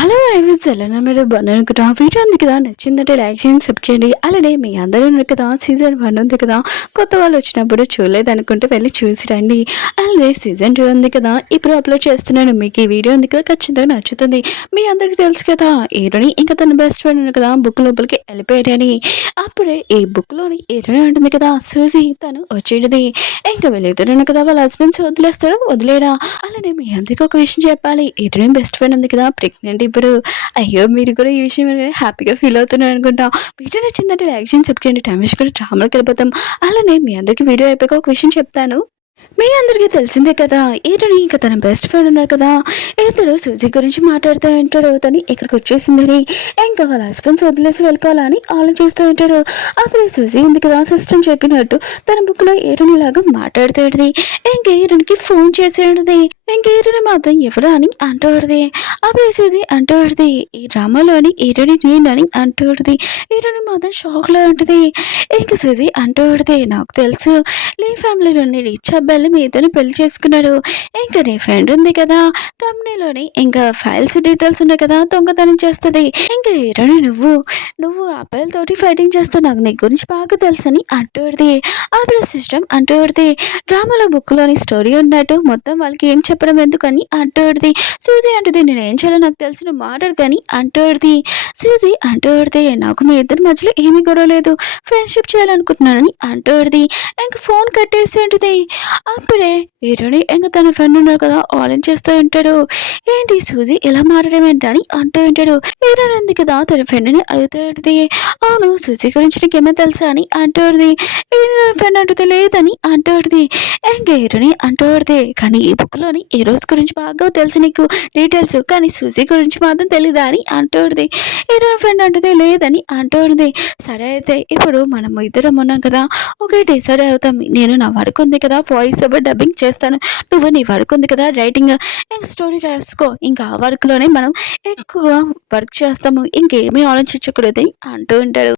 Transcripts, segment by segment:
Hello ఐవిస్ ఎలా మీరు బాగున్నారనుకుంటా video ఉంది కదా నచ్చిందంటే లైక్ చేయండి సబ్స్క్రైబ్ చేయండి అలానే మీ అందరూ ఉన్నారు కదా సీజన్ 1 ఉంది కదా కొత్త వాళ్ళు వచ్చినప్పుడు చూడలేదు అనుకుంటే వెళ్ళి చూసి రండి అలానే సీజన్ 2 ఉంది కదా ఇప్పుడు అప్లోడ్ చేస్తున్నాను మీకు ఈ వీడియో ఉంది కదా ఖచ్చితంగా నచ్చుతుంది మీ అందరికీ తెలుసు కదా హీరోని ఇంకా తన బెస్ట్ ఫ్రెండ్ ఉంది కదా బుక్ లోపలికి వెళ్ళిపోయాడని అప్పుడే ఈ బుక్లోని హీరోని ఉంటుంది కదా సూజీ తను వచ్చేది ఇంకా వీళ్ళిద్దరు కదా వాళ్ళ హస్బెండ్స్ వదిలేస్తారా వదిలేడా అలానే మీ అందరికీ ఒక విషయం చెప్పాలి హీరోయిన్ బెస్ట్ ఫ్రెండ్ ఉంది కదా ప్రెగ్నెంట్ ఇప్పుడు అయ్యో మీరు కూడా ఈ విషయం హ్యాపీగా ఫీల్ అవుతున్నారు అనుకుంటా వీడియో నచ్చిందంటే లైక్ చేయండి సబ్స్క్రైబ్ చేయండి టైం వేసి కూడా డ్రామాకి వెళ్ళిపోతాం అలానే మీ అందరికీ వీడియో అయిపోయాక ఒక విషయం చెప్తాను మీ అందరికీ తెలిసిందే కదా ఈయనని ఇంకా తన బెస్ట్ ఫ్రెండ్ ఉన్నారు కదా ఇద్దరు సూజీ గురించి మాట్లాడుతూ ఉంటాడు తను ఇక్కడికి వచ్చేసిందని ఇంకా వాళ్ళ హస్బెండ్స్ వదిలేసి వెళ్ళిపోవాలని ఆలోచిస్తూ ఉంటాడు అప్పుడు సూజీ ఉంది కదా సిస్టమ్ చెప్పినట్టు తన బుక్లో ఏరుని లాగా మాట్లాడుతూ ఉంటుంది ఇంకా ఏరునికి ఫోన్ చేసేది ఇంకా ఏరుని మాత్రం ఎవరు అని అంటూడది అప్పుడు సూజీ అంటూడది ఈ డ్రామాలోని ఏరుని నేనని అంటూడది ఏరుని మాత్రం షాక్లో ఉంటుంది ఇంకా సూజీ అంటూడది నాకు తెలుసు నీ ఫ్యామిలీలోని రిచ్ అబ్బాయిలు మీ ఇద్దరు పెళ్లి చేసుకున్నాడు ఇంకా నీ ఫ్రెండ్ ఉంది కదా కంపెనీలోని ఇంకా ఫైల్స్ డీటెయిల్స్ ఉన్నాయి కదా దొంగతనం చేస్తుంది ఇంకా హీరోని నువ్వు అబ్బాయిలతోటి ఫైటింగ్ చేస్తావు నాకు నీ గురించి బాగా తెలుసని అంటూడిది అప్పుడు సిస్టమ్ అంటూడిది డ్రామాలో బుక్లోని స్టోరీ ఉన్నట్టు మొత్తం వాళ్ళకి ఏం చెప్పడం ఎందుకని అంటూడిది సూజీ అంటుంది నేను ఏం చేయాలో నాకు తెలిసిన మాటలు కానీ అంటూడిది సూజీ అంటూడిది నాకు మీ ఇద్దరి మధ్యలో ఏమీ గొడవ లేదు ఫ్రెండ్షిప్ చేయాలనుకుంటున్నానని అంటూడిది ఇంక ఫోన్ కట్టేసి ఉంటుంది అప్పుడే హీరోని ఇంక తన ఫ్రెండ్ ఉన్నారు కదా ఆలన్ చేస్తూ ఉంటాడు ఏంటి సూజీ ఇలా మారడం ఏంటని అంటూ ఉంటాడు హీరోని ఉంది కదా తన ఫ్రెండ్ని అడుగుతూ ఉంటుంది అవును సూజీ గురించి నీకేమో తెలుసా అని అంటూ ఉంటుంది ఫ్రెండ్ అంటుంది లేదని అంటూ ఉంటుంది ఇంక హీరోని అంటూ ఉంటుంది కానీ ఈ బుక్లోని ఈ రోజు గురించి బాగా తెలుసు నీకు డీటెయిల్స్ కానీ సూజీ గురించి మాత్రం తెలీదా అని అంటూ ఉంటుంది హీరోని ఫ్రెండ్ అంటుంది లేదని అంటూ ఉంటుంది సరే అయితే ఇప్పుడు మనం ఇద్దరం ఉన్నాం కదా ఓకే డిసైడ్ అవుతాం నేను నా వర్క్ ఉంది కదా వాయిస్ ఓవర్ డబ్బింగ్ చేస్తాను నువ్వు నీ వర్క్ ఉంది కదా రైటింగ్ ఇంకా స్టోరీ రాసుకో ఇంకా ఆ వర్క్లోనే మనం ఎక్కువ వర్క్ చేస్తాము ఇంకేమీ ఆలోచించకూడదని అంటూ ఉంటాడు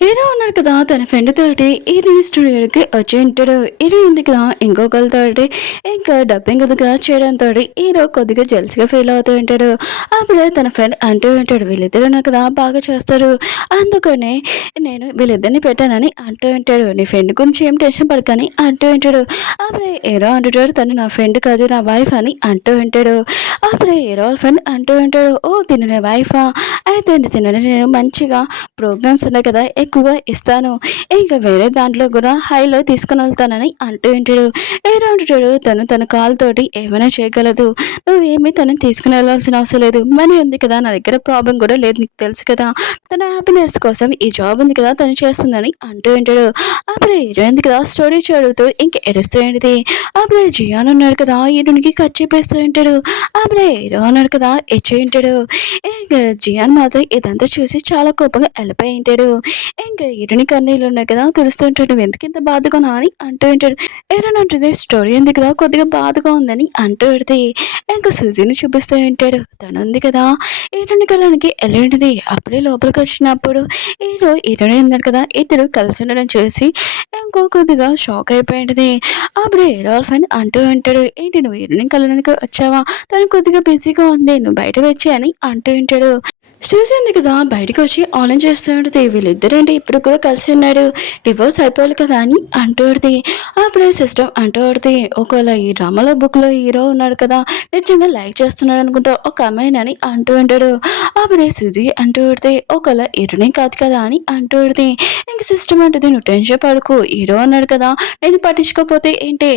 హీరో ఉన్నాడు కదా తన ఫ్రెండ్ తోటి హీరోయిన్ స్టూడియోకి వచ్చి ఉంటాడు హీరోయిన్ ఉంది కదా ఇంకొకరితోటి ఇంకా డబ్బింగ్ ఉంది కదా చేయడంతో హీరో కొద్దిగా జెల్స్గా ఫీల్ అవుతూ ఉంటాడు అప్పుడే తన ఫ్రెండ్ అంటూ ఉంటాడు వీళ్ళిద్దరు నాకు కదా బాగా చేస్తారు అందుకనే నేను వీళ్ళిద్దరిని పెట్టానని అంటూ ఉంటాడు నీ ఫ్రెండ్ గురించి ఏం టెన్షన్ పడకని అంటూ ఉంటాడు అప్పుడే హీరో అంటుంటాడు తను నా ఫ్రెండ్ కాదు నా వైఫ్ అని అంటూ ఉంటాడు అప్పుడే హీరో ఫ్రెండ్ అంటూ ఉంటాడు ఓ తిన వైఫా అయితే తినని నేను మంచిగా ప్రోగ్రామ్స్ ఉన్నాయి కదా ఎక్కువగా ఇస్తాను ఇంకా వేరే దాంట్లో కూడా హైలో తీసుకుని వెళ్తానని అంటూ ఉంటాడు ఏమంటాడు తన కాలుతోటి ఏమైనా చేయగలదు నువ్వేమీ తనని తీసుకుని వెళ్ళాల్సిన అవసరం లేదు మనీ ఉంది కదా నా దగ్గర ప్రాబ్లం కూడా లేదు నీకు తెలుసు కదా తన హ్యాపీనెస్ కోసం ఈ జాబ్ ఉంది కదా తను చేస్తుందని అంటూ ఉంటాడు అప్పుడే హీరోయిన్ కదా స్టోరీ చదువుతూ ఇంక ఎరుస్తూ ఏంటిది అప్పుడే జియాన్ ఉన్నాడు కదా హీరోనికి కట్ చెప్పేస్తూ ఉంటాడు అప్పుడే హీరో అన్నాడు కదా ఇచ్చి ఉంటాడు ఇంకా జియాన్ మాత్రం ఇదంతా చూసి చాలా కోపంగా వెళ్ళిపోయి ఉంటాడు ఇంకా హీరోని కన్నీళ్ళు ఉన్నాయి కదా తుడుస్తుంటాడు నువ్వు ఎందుకు ఇంత బాధగా అని అంటూ ఉంటాడు ఏరైనా అంటుంది స్టోరీ ఉంది కదా కొద్దిగా బాధగా ఉందని అంటూ పెడితే ఇంకా సూజీని చూపిస్తూ ఉంటాడు తను ఉంది కదా హీరోని కళ్ళకి వెళ్ళింటిది అప్పుడే లోపలికి వచ్చినప్పుడు హీరోని ఉన్నాడు కదా ఇద్దరు కలిసి ఉండడం చూసి ఇంకో కొద్దిగా షాక్ అయిపోయింది అప్పుడు హీరో ఫ్రెండ్ అంటూ ఉంటాడు ఏంటి నువ్వు హీరోని కళ్ళడానికి వచ్చావా తను కొద్దిగా బిజీగా ఉంది నువ్వు బయట వచ్చి అని అంటూ ఉంటాడు చూసింది కదా బయటకు వచ్చి ఆన్లైన్ చేస్తూ ఉంటుంది వీళ్ళిద్దరేంటి ఇప్పుడు కూడా కలిసి ఉన్నాడు డివోర్స్ అయిపోవాలి కదా అని అంటూడిది అప్పుడే సిస్టమ్ అంటూడిది ఒకవేళ ఈ డ్రామాలో బుక్లో హీరో ఉన్నాడు కదా నిజంగా లైక్ చేస్తున్నాడు అనుకుంటా ఒక అమ్మాయిని అంటూ ఉంటాడు అప్పుడే సుజీ అంటూడిది ఒకవేళ హీరోనే కాదు కదా అని అంటూడిది ఇంక సిస్టమ్ అంటుంది నువ్వు టెన్షన్ పడుకో హీరో అన్నాడు కదా నేను పట్టించుకోకపోతే ఏంటి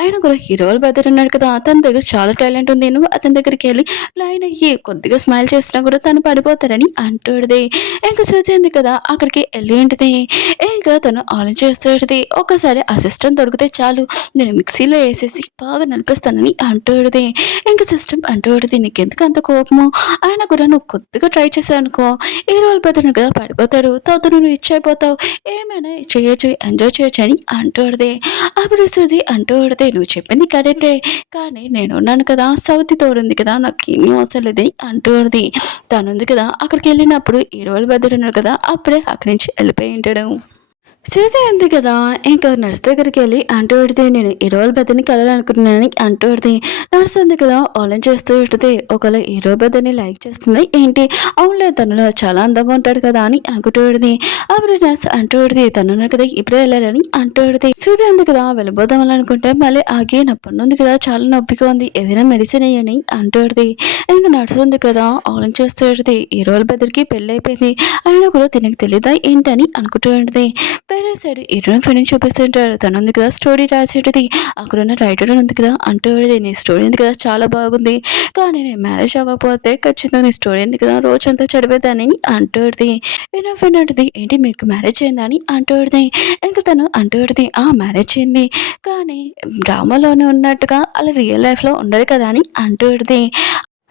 ఆయన కూడా హీరోలు బెదర్ ఉన్నాడు కదా తన దగ్గర చాలా టాలెంట్ ఉంది నువ్వు అతని దగ్గరికి వెళ్ళి లైన్ అయ్యి కొద్దిగా స్మైల్ చేసినా కూడా తను పడిపోతారని అంటూడిది ఇంకా చూసింది కదా అక్కడికి వెళ్ళి ఉంటుంది ఇంకా తను ఆలోచిస్తుంది ఒకసారి అసిస్టెంట్ దొరికితే చాలు నేను మిక్సీలో వేసేసి బాగా నలిపిస్తానని అంటూడిది ఇంకా సిస్టమ్ అంటూడిది నీకెందుకు అంత కోపము ఆయన కూడా నువ్వు కొద్దిగా ట్రై చేసావు అనుకో ఈ రోజు పెద్దను కదా పడిపోతాడు తర్వాత నువ్వు రిచ్ అయిపోతావు ఏమైనా చేయొచ్చు ఎంజాయ్ చేయొచ్చు అని అంటూడిది అప్పుడు సూజీ అంటూడిది నువ్వు చెప్పింది కరెక్టే కానీ నేను ఉన్నాను కదా సౌతి తోడుంది కదా నాకు ఏమీ అవసరం లేదని అంటూడిది తనుంది కదా అక్కడికి వెళ్ళినప్పుడు హీరోలు బద్దరు ఉన్నారు కదా అప్పుడే అక్కడి నుంచి వెళ్ళిపోయి ఉంటాడు సూజీ ఉంది కదా! ఇంకా నర్స్ దగ్గరికెళ్ళి అంటూ ఉంటది, "నేను హీరోల పెద్దని కలాలనుకుంటున్నానని" అంటూ ఉంటది. నర్స్ ఉంది కదా! ఆలన చేస్తూ ఉంటది. ఒకవేళ హీరో పెద్దని లైక్ చేస్తుంది ఏంటి? అవునులే తను చాలా అందంగా ఉంటాడు కదా! అని అనుకుంటూ ఉంటది. అప్పుడు నర్స్ అంటూ ఉంటది, "తనున్నాడు కదా! ఇప్పుడే వెళ్ళాలని" అంటూ ఉంటది. సూజీ ఉంది కదా! వెళ్ళిపోదామని అనుకుంటే మళ్ళీ ఆగి, "నా పన్నుంది కదా! చాలా నొప్పిగా ఉంది. ఏదైనా మెడిసిన్ ఎయ్యని" అంటూ ఉంటది. ఇంక నర్స్ ఉంది కదా! ఆలన చేస్తూ ఉంటది. హీరోల పెద్దరికి పెళ్లయిపోయింది. అయినా కూడా తినకి తెలీదా ఏంటని అనుకుంటూ ఉంటది. వేరే సైడ్ హీరోయిన్ ఫ్రెండ్‌ని చూపిస్తుంటారు. తనుంది కదా! స్టోరీ రాసేటిది. అక్కడున్న రైటర్ ఉంది కదా! అంటూ ఉంటది, "నీ స్టోరీ ఉంది కదా! చాలా బాగుంది. కానీ నేను మ్యారేజ్ అవ్వకపోతే ఖచ్చితంగా నీ స్టోరీ ఉంది కదా! రోజంతా చదివేదాన్ని" అంటూ ఉంటది. హీరోయిన్ ఫ్రెండ్ అంటది, "ఏంటి మీకు మ్యారేజ్ అయిందా?" అని అంటూ ఉంటది. ఇంక తను అంటూ ఉంటది, "ఆ! మ్యారేజ్ అయింది. కానీ డ్రామాలోనే ఉన్నట్టుగా అలా రియల్ లైఫ్‌లో ఉండదు కదా!" అని అంటూ ఉంటది.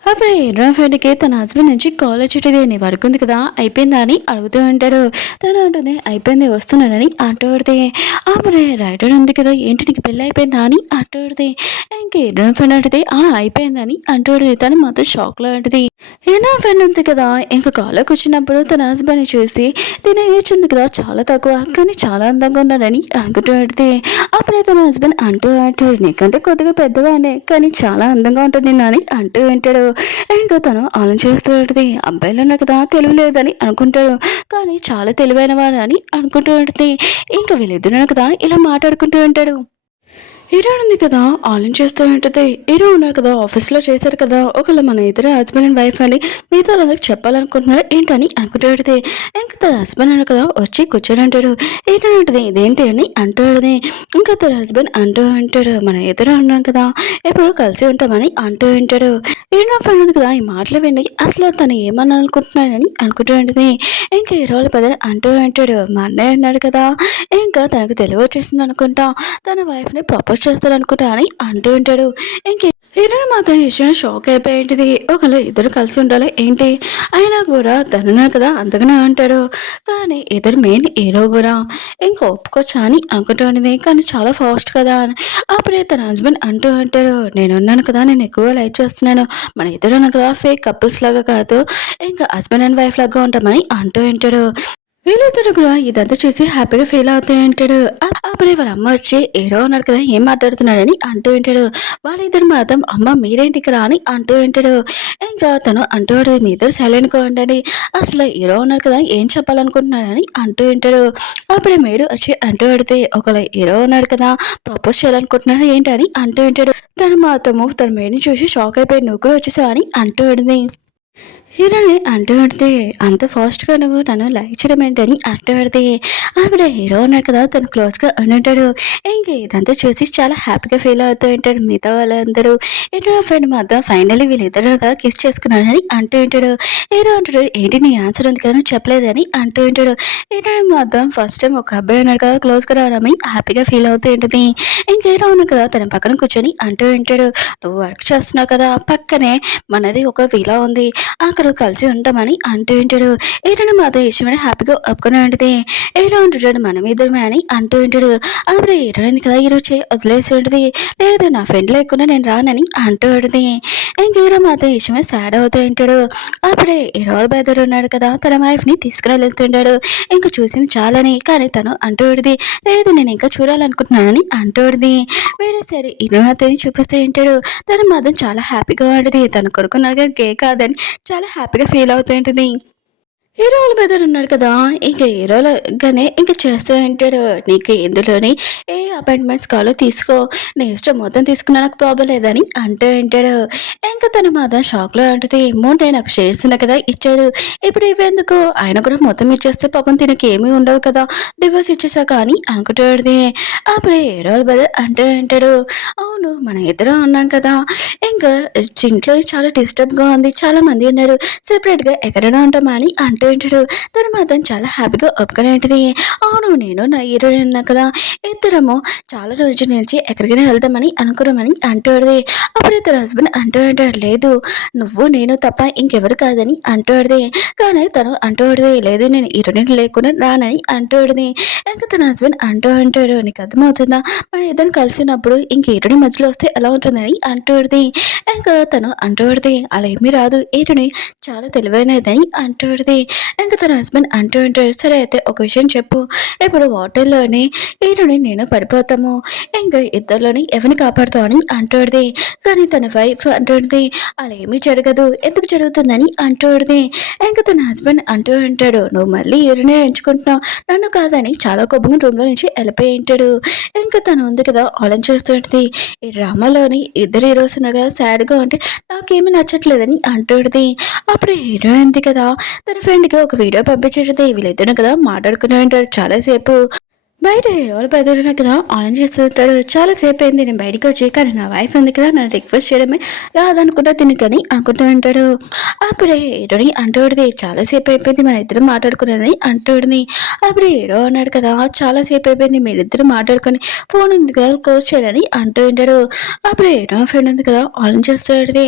అప్పుడు హీరోయిన్ ఫ్రెండ్‌కి తన హస్బెండ్ నుంచి కాల్ వచ్చేటిది. "నీ వర్క్ ఉంది కదా! అయిపోయిందా?" అని అడుగుతూ ఉంటాడు. తను అంటుంది, "అయిపోయింది వస్తున్నానని" అంటూ ఉంటది. అప్పుడే రైటర్ ఉంది కదా! "ఏంటి నీకు పెళ్లి అయిపోయిందా?" అని అంటూ ఉంటది. ఇంక హీరోయిన్ ఫ్రెండ్ అంటది, "ఆ! అయిపోయిందని" అంటూ ఉంటది. తను మాత్రం షాక్‌లో ఉంటది. హీరోయిన్ ఫ్రెండ్ ఉంది కదా! ఇంక కార్‌లో కూర్చున్నప్పుడు తన హస్బెండ్‌ని చూసి, "తిన ఏజ్ ఉంది కదా! చాలా తక్కువ కానీ చాలా అందంగా ఉన్నాడని" అనుకుంటూ ఉంటది. అప్పుడే తన హస్బెండ్ అంటూ అంటాడు, "నీకంటే కొద్దిగా పెద్దవాడినే కానీ చాలా అందంగా ఉంటాడు నిన్ను" అని అంటూ ఉంటాడు. ఇంకా తను ఆలోచిస్తూ ఉంటది. అబ్బాయిలున్నారు కదా! తెలివి లేదని అనుకుంటాడు. కానీ చాలా తెలివైన వారు అని అనుకుంటూ ఉంటది. ఇంక వీళ్ళిద్దరున్నారు కదా! ఇలా మాట్లాడుకుంటూ ఉంటాడు. హీరోయిన్ ఉంది కదా! ఆలోచిస్తూ ఉంటది. హీరో ఉన్నారు కదా! ఆఫీస్‌లో చేశారు కదా! ఒకవేళ మన ఇద్దరు హస్బెండ్ అండ్ వైఫ్ అని మిగతా వాళ్ళందరికి చెప్పాలనుకుంటున్నారా ఏంటని అనుకుంటూ ఉంటది. ఇంక తన హస్బెండ్ ఉన్నారు కదా! వచ్చి కూర్చొని అంటాడు. హీరోయిన్ అంటది, "ఇదేంటి?" అని అంటూ ఉంటది. ఇంకా తన హస్బెండ్ అంటూ ఉంటాడు, "మన ఇద్దరం ఉన్నాం కదా! ఎప్పుడు కలిసి ఉంటామని" అంటూ ఉంటాడు. హీరోయిన్ ఫ్రెండ్ ఉంది కదా! ఈ మాటలు విని అసలు తను ఏమనాలనుకుంటున్నాడని అనుకుంటూ ఉంటది. ఇంక హీరో వాళ్ళ బ్రదర్ అంటూ ఉంటాడు, "మా అన్నయ్య ఉన్నాడు కదా! ఇంకా తనకు తెలివొచ్చేసింది అనుకుంటా. తన వైఫ్‌ని ప్రపోజ్ చేస్తాడనుకుంటా" అని అంటూ ఉంటాడు. ఇంక హీరోయిన్ మాత్రం ఈ విషయంలో షాక్ అయిపోయి ఉంటది. ఒకవేళ ఇద్దరు కలిసి ఉండాలా ఏంటి? అయినా కూడా తనున్నాడు కదా! అంతగానే అంటాడు. కానీ ఇద్దరు మెయిన్ హీరో గూడా ఇంక ఒప్పుకోవచ్చా అని అనుకుంటూ ఉండింది. కానీ చాలా ఫాస్ట్ కదా! అని. అప్పుడే తన హస్బెండ్ అంటూ ఉంటాడు, "నేనున్నాను కదా! నేను ఎక్కువగా లైక్ చేస్తున్నాను. మన ఇద్దరున్నాం కదా! ఫేక్ కపుల్స్ లాగా కాదు. ఇంకా హస్బెండ్ అండ్ వైఫ్ లాగా ఉంటామని" అంటూ ఉంటాడు. వీళ్ళిద్దరు కూడా ఇదంతా చూసి హ్యాపీగా ఫీల్ అవుతూ ఉంటాడు. అప్పుడే వాళ్ళ అమ్మ వచ్చి ఏడో ఉన్నాడు కదా ఏం మాట్లాడుతున్నాడని అంటూ ఉంటాడు. వాళ్ళిద్దరు మాత్రం అమ్మ మీరేంటి ఇక్కడ అని అంటూ ఉంటాడు. ఇంకా తను అంటూ ఉంటాడు, మీ ఇద్దరు సైలెంట్గా ఉండండి, అసలు హీరో ఉన్నారు కదా ఏం చెప్పాలనుకుంటున్నాడని అంటూ ఉంటాడు. అప్పుడే మేడు వచ్చి అంటూ పడితే ఒకవేళ హీరో ఉన్నాడు కదా ప్రపోజ్ చేయాలనుకుంటున్నాడు ఏంటి అని అంటూ ఉంటాడు. తను మాత్రము తన మేడుని చూసి షాక్ అయిపోయి నువ్వు కూడా వచ్చేసావు అని అంటూ ఉంటుంది. హీరోని అంటూ పడితే, "అంత ఫాస్ట్‌గా నువ్వు నన్ను లైక్ చేయడం ఏంటని" అంటూ పడితే, ఆవిడ హీరో ఉన్నాడు కదా! తను క్లోజ్‌గా ఉండుంటాడు. ఇంక ఇదంతా చూసి చాలా హ్యాపీగా ఫీల్ అవుతూ ఉంటాడు. మిగతా వాళ్ళందరూ హీరో ఫ్రెండ్ మాత్రం ఫైనల్లీ వీళ్ళిద్దరు కదా కిస్ చేసుకున్నారని అంటూ ఉంటాడు. హీరో అంటాడు, "ఏంటి నీ ఆన్సర్ ఉంది కదా! నువ్వు చెప్పలేదని" అంటూ ఉంటాడు. హీరోయిన్ మాత్రం ఫస్ట్ టైమ్ ఒక అబ్బాయి ఉన్నాడు కదా! క్లోజ్‌గా రావడమే హ్యాపీగా ఫీల్ అవుతూ ఉంటది. ఇంక హీరో ఉన్నాడు కదా! తన పక్కన కూర్చొని అంటూ ఉంటాడు, "నువ్వు వర్క్ చేస్తున్నావు కదా! పక్కనే మనది ఒక విలా ఉంది. అక్కడ కలిసి ఉంటామని అంటూ ఉంటాడు. హీరోయిన్ మాత్రం ఇష్టమని హ్యాపీగా ఒప్పుకుని ఉంటది. హీరో అంటుంటాడు మనం ఇద్దరమే అని అంటూ ఉంటాడు. అప్పుడు హీరోయిన్ కదా హీరో వదిలేసి ఉంటది. లేదు నా ఫ్రెండ్ లేకుండా నేను రానని అంటూ ఉంటది. ఇంక హీరో మాత్రం ఇష్టమే సాడ్ అవుతూ ఉంటాడు. అప్పుడే హీరో బ్రదర్ ఉన్నాడు కదా తన వైఫ్ని తీసుకుని వెళ్తుంటాడు. ఇంక చూసింది చాలని కానీ తను అంటూ ఉంటది. లేదు నేను ఇంకా చూడాలనుకుంటున్నానని అంటూ ఉంటది. వేరే సైడ్ హీరో అతన్ని చూపిస్తూ ఉంటాడు. తను మాత్రం చాలా హ్యాపీగా ఉంటది. తన కొడుకున్నాడుగా గే కాదని చాలా హ్యాపీగా ఫీల్ అవుతూ ఉంటుంది. హీరో వాళ్ళ బ్రదర్ ఉన్నాడు కదా! ఇంక హీరోలాగానే ఇంక చేస్తూ ఉంటాడు. "నీకు ఇందులోని ఏ అపాయింట్మెంట్స్ కావాలో తీసుకో. నీ ఇష్టం మొత్తం తీసుకున్నా నాకు ప్రాబ్లమ్ లేదని" అంటూ ఉంటాడు. ఇంక తను మాత్రం షాక్‌లో ఉంటది. అమౌంటే నాకు షేర్స్ ఉన్నాయి కదా! ఇచ్చాడు. ఇప్పుడు ఇవెందుకు? ఆయన కూడా మొత్తం ఇచ్చేస్తే పాపం తినకి ఏమీ ఉండవు కదా! డివోర్స్ ఇచ్చేసాక అని అనుకుంటూ ఉంటది. అప్పుడే హీరో వాళ్ళ బ్రదర్ అంటూ ఉంటాడు, "అవును మనం ఇద్దరం ఉన్నాం కదా! ఇంకా ఇంట్లో చాలా డిస్టర్బ్‌గా ఉంది. చాలా మంది ఉన్నారు. సెపరేట్‌గా ఎక్కడైనా ఉంటామా" అని అంటూ ఉంటాడు. తను మాత్రం చాలా హ్యాపీగా ఒప్పుకొని ఉంటది. అవును నేను నా హీరోయిన్ ఉన్నా కదా! ఇద్దరము చాలా రోజుల నుంచి ఎక్కడికైనా వెళ్దామని అనుకున్నామని అంటూ ఉంటది. అప్పుడే తన హస్బెండ్ అంటూ ఉంటాడు, "లేదు నువ్వు నేను తప్ప ఇంకెవరు కాదని" అంటూ ఉంటది. కానీ తను అంటూ ఉంటది, "లేదు నేను హీరోయిన్ లేకుండా రానని" అంటూ ఉంటది. ఇంక తన హస్బెండ్ అంటూ ఉంటాడు, "నీకు అర్థమవుతుందా? మన ఇద్దరం కలిసినప్పుడు ఇంక హీరోయిన్ మధ్యలో వస్తే ఎలా ఉంటుందని" అంటూ ఉంటది. ఇంకా తను అంటూ ఉంటది, "అలా ఏమీ రాదు హీరోయిన్ చాలా తెలివైనదని" అంటూ ఉంటది. ఇంకా తన హస్బెండ్ అంటూ ఉంటాడు, సరే అయితే ఒక విషయం చెప్పు, ఇప్పుడు వాటర్లోని ఈయనని నేను పడిపోతాము, ఇంకా ఇద్దరిలోని ఎవరిని కాపాడుతావు అని అంటూడిది. కానీ తన వైఫ్ అంటుంది, అలా ఏమీ జరగదు, ఎందుకు జరుగుతుందని అంటూడిది. ఇంకా తన హస్బెండ్ అంటూ ఉంటాడు, నువ్వు మళ్ళీ ఈయననే ఎంచుకుంటున్నావు, నన్ను కాదని చాలా కోపంగా రూమ్లో నుంచి వెళ్ళిపోయి ఉంటాడు. ఇంకా తను ఉంది కదా ఆలోచిస్తుంటుంది, ఈ డ్రామాలోని ఇద్దరు హీరోస్ ఉన్నారు కదా సాడ్గా ఉంటే నాకేమీ నచ్చట్లేదని అంటుంది. అప్పుడు హీరో ఉంది కదా తన ఫ్రెండ్కి ఒక వీడియో పంపించేది, వీళ్ళిద్దరు కదా మాట్లాడుకునే ఉంటారు చాలాసేపు. బయట హీరోలు పెద్దలు కదా ఆన్ చేస్తుంటాడు, చాలాసేపు అయింది నేను బయటకు వచ్చి, కానీ నా వైఫ్ ఉంది కదా నన్ను రిక్వెస్ట్ చేయడమే రాదనుకుంటా తినకని అనుకుంటూ ఉంటాడు. అప్పుడే హీరోని అంటూడిది, చాలాసేపు అయిపోయింది మన ఇద్దరు మాట్లాడుకునేదని అంటూడిది. అప్పుడు హీరో అన్నాడు కదా చాలాసేపు అయిపోయింది మీరిద్దరు మాట్లాడుకొని ఫోన్ ఉంది కదా క్లోజ్ చేయాలని అంటూ ఉంటాడు. అప్పుడు హీరో ఫ్రెండ్ ఉంది కదా ఆన్ చేస్తాడు,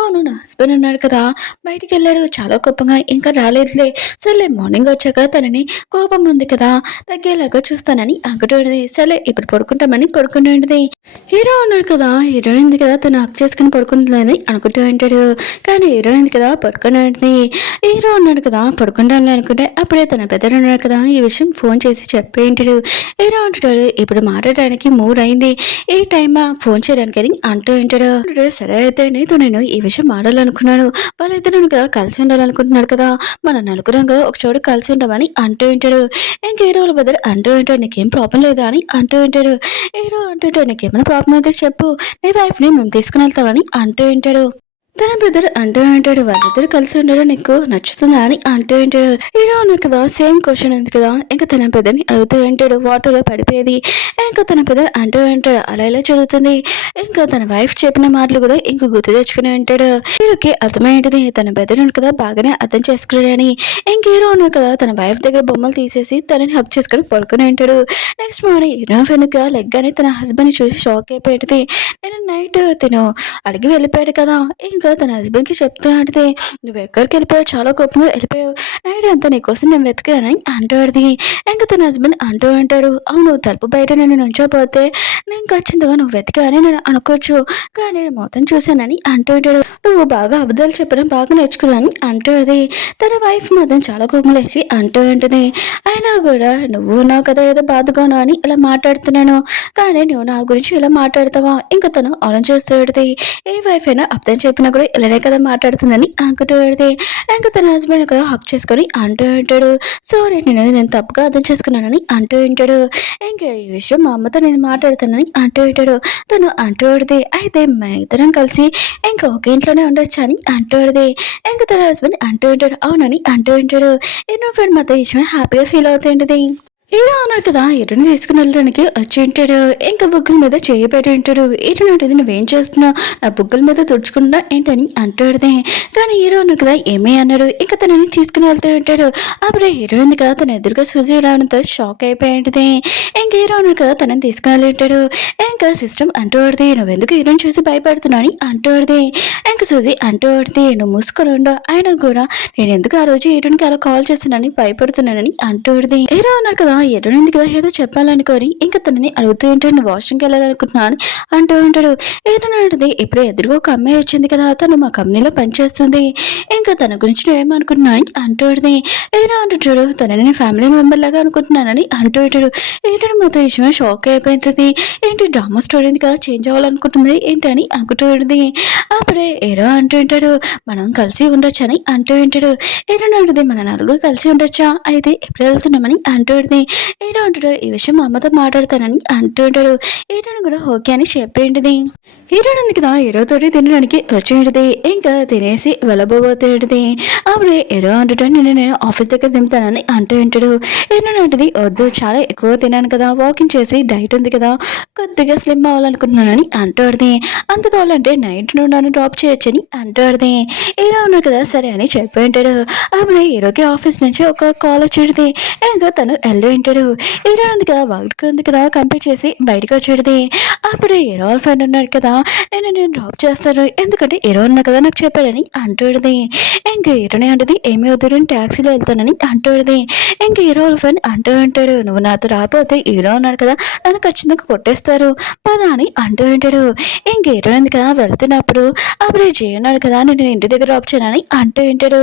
అవును నా హస్బెండ్ ఉన్నాడు కదా బయటికి వెళ్ళాడు చాలా కోపంగా, ఇంకా రాలేదులే, సర్లే మార్నింగ్ వచ్చాక తనని కోపం ఉంది కదా తగ్గేలాగా చూస్తానని అంకటోడిది. సరే ఇప్పుడు పడుకుంటామని పడుకుంటుంటది. హీరో ఉన్నాడు కదా హీరోయిన్ ఉంది కదా తను హక్ చేసుకుని పడుకుంటుందని అనుకుంటూ ఉంటాడు, కానీ హీరోయిన్ ఉంది కదా పడుకుని ఉంటుంది. హీరో ఉన్నాడు కదా పడుకుంటాను అనుకుంటే అప్పుడే తన పెద్దలు ఉన్నాడు కదా ఈ విషయం ఫోన్ చేసి చెప్పి ఉంటాడు. హీరో అంటాడు, ఇప్పుడు మాట్లాడడానికి మూడ్ అయింది, ఈ టైమ్ ఫోన్ చేయడానికి అని అంటూ ఉంటాడు. సరే అయితే నీతో నేను ఈ విషయం మాట్లాడాలనుకున్నాను, వాళ్ళిద్దరు కదా కలిసి ఉండాలనుకుంటున్నాడు కదా, మన నలుగురంగా ఒక చోటు కలిసి ఉండమని అంటూ ఉంటాడు. ఇంక హీరోల బదులు అంటూ ఉంటాడు, నీకేం ప్రాబ్లం లేదా అని అంటూ ఉంటాడు. హీరో అంటుంటాడు, నీకేమైనా ప్రాబ్లం అయితే చెప్పు, నీ వైఫ్ని మేము తీసుకుని వెళ్తామని అంటూ ఉంటాడు. తన బ్రదర్ అంటూ ఉంటాడు, వాళ్ళిద్దరు కలిసి ఉండడం నీకు నచ్చుతుందా అని అంటూ ఉంటాడు. హీరో అన్నారు కదా సేమ్ క్వశ్చన్ ఉంది కదా, ఇంకా తన పెద్దని అడుగుతూ ఉంటాడు, వాటర్లో పడిపోయేది. ఇంకా తన పెద్ద అంటూ ఉంటాడు, అలా ఎలా జరుగుతుంది, ఇంకా తన వైఫ్ చెప్పిన మాటలు కూడా ఇంక గుర్తు తెచ్చుకుని ఉంటాడు. హీరోకి అర్థమైంటది తన పెద్దడు కదా బాగానే అర్థం చేసుకున్నాడని. ఇంక హీరో అన్నారు కదా తన వైఫ్ దగ్గర బొమ్మలు తీసేసి తనని హక్ చేసుకుని పడుకుని ఉంటాడు. నెక్స్ట్ మార్నింగ్ హీరో వెనుక లెగ్గానే తన హస్బెండ్ చూసి షాక్ అయిపోయింది. నేను నైట్ తిను అలిగి వెళ్ళిపోయాడు కదా, ఇంకా తన హస్బెండ్కి చెప్తూ ఆడితే, నువ్వు ఎక్కడికి వెళ్ళిపోయావు, చాలా కోపంగా వెళ్ళిపోయావు, నైట్ అంతా నీకోసం నేను వెతికానని అంటాడుది. ఇంకా తన హస్బెండ్ అంటూ ఉంటాడు, అవును తలుపు బయట నేను నుంచోపోతే నేను ఖచ్చితంగా నువ్వు వెతికావని నేను అనుకోవచ్చు, కానీ నేను మొత్తం చూశానని అంటూ ఉంటాడు. నువ్వు బాగా అబద్ధాలు చెప్పడం బాగా నేర్చుకున్నాను అంటుంది. తన వైఫ్ మాత్రం చాలా కోపం లేచి అంటూ ఉంటుంది, అయినా కూడా నువ్వు నా కదా ఏదో బాధగాను అని ఇలా మాట్లాడుతున్నాను, కానీ నువ్వు నా గురించి ఇలా మాట్లాడతావా, ఇంకా తను ఆలోచిస్తుంది. ఏ వైఫ్ అయినా అర్థం చెప్పినా కూడా ఇలానే కదా మాట్లాడుతుందని అనుకుంటూ ఇంకా తన హస్బెండ్ కదా హక్ చేసుకొని అంటూ ఉంటాడు, సారీ నేను తప్పుగా అర్థం చేసుకున్నానని అంటూ ఉంటాడు. ఇంకా ఈ విషయం మా అమ్మతో నేను మాట్లాడుతానని అంటూ ఉంటాడు. తను అంటూ అయితే మా ఇద్దరం కలిసి ఇంకా ఒక ఇంట్లోనే ఉండొచ్చు అని అంటూ ఇంకా తన హస్బెండ్ అంటూ ఉంటాడు, అవునని అంటూ ఉంటాడు. ఎన్నో ఫ్రెండ్ మాతో ఈ విషయం హ్యాపీగా ఫీల్ అవుతుంటది. హీరో అన్నాడు కదా హీరోని తీసుకుని వెళ్ళడానికి వచ్చి ఉంటాడు. ఇంకా బుగ్గల మీద చేయి పెట్టి ఉంటాడు. హీరో ఉంటుంది, నువ్వేం చేస్తున్నావు, నా బుగ్గల మీద తుడుచుకున్నా ఏంటని అంటాడుదే. కానీ హీరో అన్నాడు కదా ఏమీ అన్నాడు. ఇంకా తనని తీసుకుని వెళ్తూ ఉంటాడు. అప్పుడే హీరో ఉంది కదా తన ఎదురుగా సుజీ రావడంతో షాక్ అయిపోయి ఉంటుంది. ఇంకా హీరో అన్నాడు కదా తనని తీసుకుని వెళ్ళి ఉంటాడు. ఇంకా సిస్టమ్ అంటూ ఆడితే, నువ్వెందుకు హీరోని చూసి భయపడుతున్నావు అని అంటూ ఆడితే, ఇంకా సుజీ అంటూ ఆడితే, నువ్వు మూసుకొని ఉండవు, ఆయన కూడా నేను ఎందుకు ఆ రోజు హీరోనికి అలా కాల్ చేస్తున్నానని భయపడుతున్నానని అంటూ ఆడితే, హీరో అన్నాడు కదా ఎదురుంది కదా ఏదో చెప్పాలనుకోని ఇంకా తనని అడుగుతూ ఉంటాడు, నువ్వు వాష్రూమ్కి వెళ్ళాలనుకుంటున్నాను అంటూ ఉంటాడు. ఏదైనా ఇప్పుడు ఎదురుగా ఒక అమ్మాయి వచ్చింది కదా, తను మా కంపెనీలో పనిచేస్తుంది, ఇంకా తన గురించి నువ్వేమనుకుంటున్నాను అని అంటూ ఉంటుంది. ఏదో అంటుంటాడు, తనని ఫ్యామిలీ మెంబర్ లాగా అనుకుంటున్నానని అంటూ ఉంటాడు. ఏంటంటే మొత్తం విషయమే షాక్ అయిపోయింది. ఏంటి డ్రామా స్టోరీ ఉంది కదా చేంజ్ అవ్వాలనుకుంటుంది ఏంటని అనుకుంటూ ఉంటుంది. అప్పుడే ఏదో అంటూ ఉంటాడు, మనం కలిసి ఉండొచ్చు అని అంటూ ఉంటాడు. ఏదో ఉంటుంది, మన నలుగురు కలిసి ఉండొచ్చా, అయితే ఎప్పుడు వెళ్తున్నామని అంటూ ఉంటుంది. ఏదో అంటాడు, ఈ విషయం మా అమ్మతో మాట్లాడతానని అంటూ ఉంటాడు. ఏదో కూడా ఓకే అని చెప్పేంటిది. హీరో ఉంది కదా హీరోతోటి తినడానికి వచ్చేటిది. ఇంకా తినేసి వెళ్ళబోబోతేటిది. అప్పుడు హీరో అంటాడు, నేను ఆఫీస్ దగ్గర దింపుతానని అంటూ ఉంటాడు. ఏంటంటది, వద్దు చాలా ఎక్కువ తినాను కదా, వాకింగ్ చేసి డైట్ ఉంది కదా, కొద్దిగా స్లిమ్ అవ్వాలనుకుంటున్నానని అంటాడుది. అంత కావాలంటే నైట్ నువ్వు నన్ను డ్రాప్ చేయొచ్చని అంటాడుది. హీరో ఉన్నాడు కదా సరే అని చెప్పి ఉంటాడు. అప్పుడు హీరోకి ఆఫీస్ నుంచి ఒక కాల్ వచ్చేది. ఇంకా తను వెళ్ళి ఉంటాడు. హీరో ఉంది కదా వర్క్ ఉంది కదా కంప్లీట్ చేసి బయటకు వచ్చేది. అప్పుడు హీరో ఫ్రెండ్ ఉన్నాడు కదా నేను డ్రాప్ చేస్తాను, ఎందుకంటే హీరో ఉన్నా కదా నాకు చెప్పాడని అంటూడిది. ఇంక హీరోని అంటది ఏమి వద్దు నేను ట్యాక్సీలో వెళ్తానని అంటూడిది. ఇంక హీరో వాళ్ళ ఫ్రెండ్ అంటూ ఉంటాడు నువ్వు నాతో రాకపోతే హీరో ఉన్నాడు కదా నన్ను ఖచ్చితంగా కొట్టేస్తారు పదా అని అంటూ ఉంటాడు. ఇంక హీరో ఉంది కదా వెళ్తున్నప్పుడు అప్పుడే జయ ఉన్నాడు కదా నేను ఇంటి దగ్గర డ్రాప్ చేయనని అంటూ ఉంటాడు.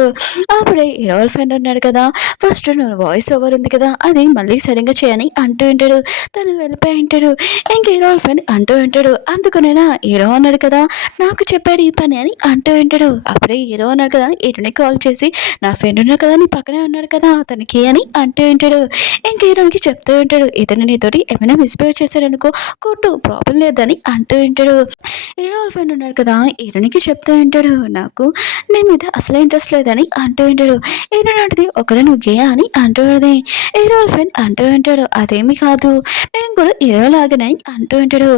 అప్పుడే హీరో వాళ్ళ ఫ్రెండ్ ఉన్నాడు కదా ఫస్ట్ నువ్వు వాయిస్ ఓవర్ ఉంది కదా అది మళ్ళీ సరిగ్గా చేయని అంటూ ఉంటాడు. తను వెళ్ళిపోయి ఉంటాడు. ఇంక హీరో వాళ్ళ ఫ్రెండ్ అంటూ ఉంటాడు అందుకునేనా హీరో అన్నాడు కదా నాకు చెప్పాడు ఈ పని అని అంటూ ఉంటాడు. అప్పుడే హీరో అన్నాడు కదా హీరోని కాల్ చేసి నా ఫ్రెండ్ ఉన్నాడు కదా నీ పక్కనే ఉన్నాడు కదా అతనికి అని అంటూ ఉంటాడు. ఇంక హీరోనికి చెప్తూ ఉంటాడు ఇతను నీతోటి ఏమైనా మిస్బిహేవ్ చేశాడు అనుకో కొట్టు ప్రాబ్లం లేదని అంటూ ఉంటాడు. హీరో వాళ్ళ ఫ్రెండ్ ఉన్నాడు కదా హీరోనికి చెప్తూ ఉంటాడు నాకు నీ మీద అసలు ఇంట్రెస్ట్ లేదని అంటూ ఉంటాడు. హీరో నాటిది ఒకవేళ నువ్వు గే అని అంటూ ఉంటుంది. హీరో వాళ్ళ ఫ్రెండ్ అంటూ ఉంటాడు అదేమి కాదు నేను కూడా హీరో లాగానని అంటూ ఉంటాడు.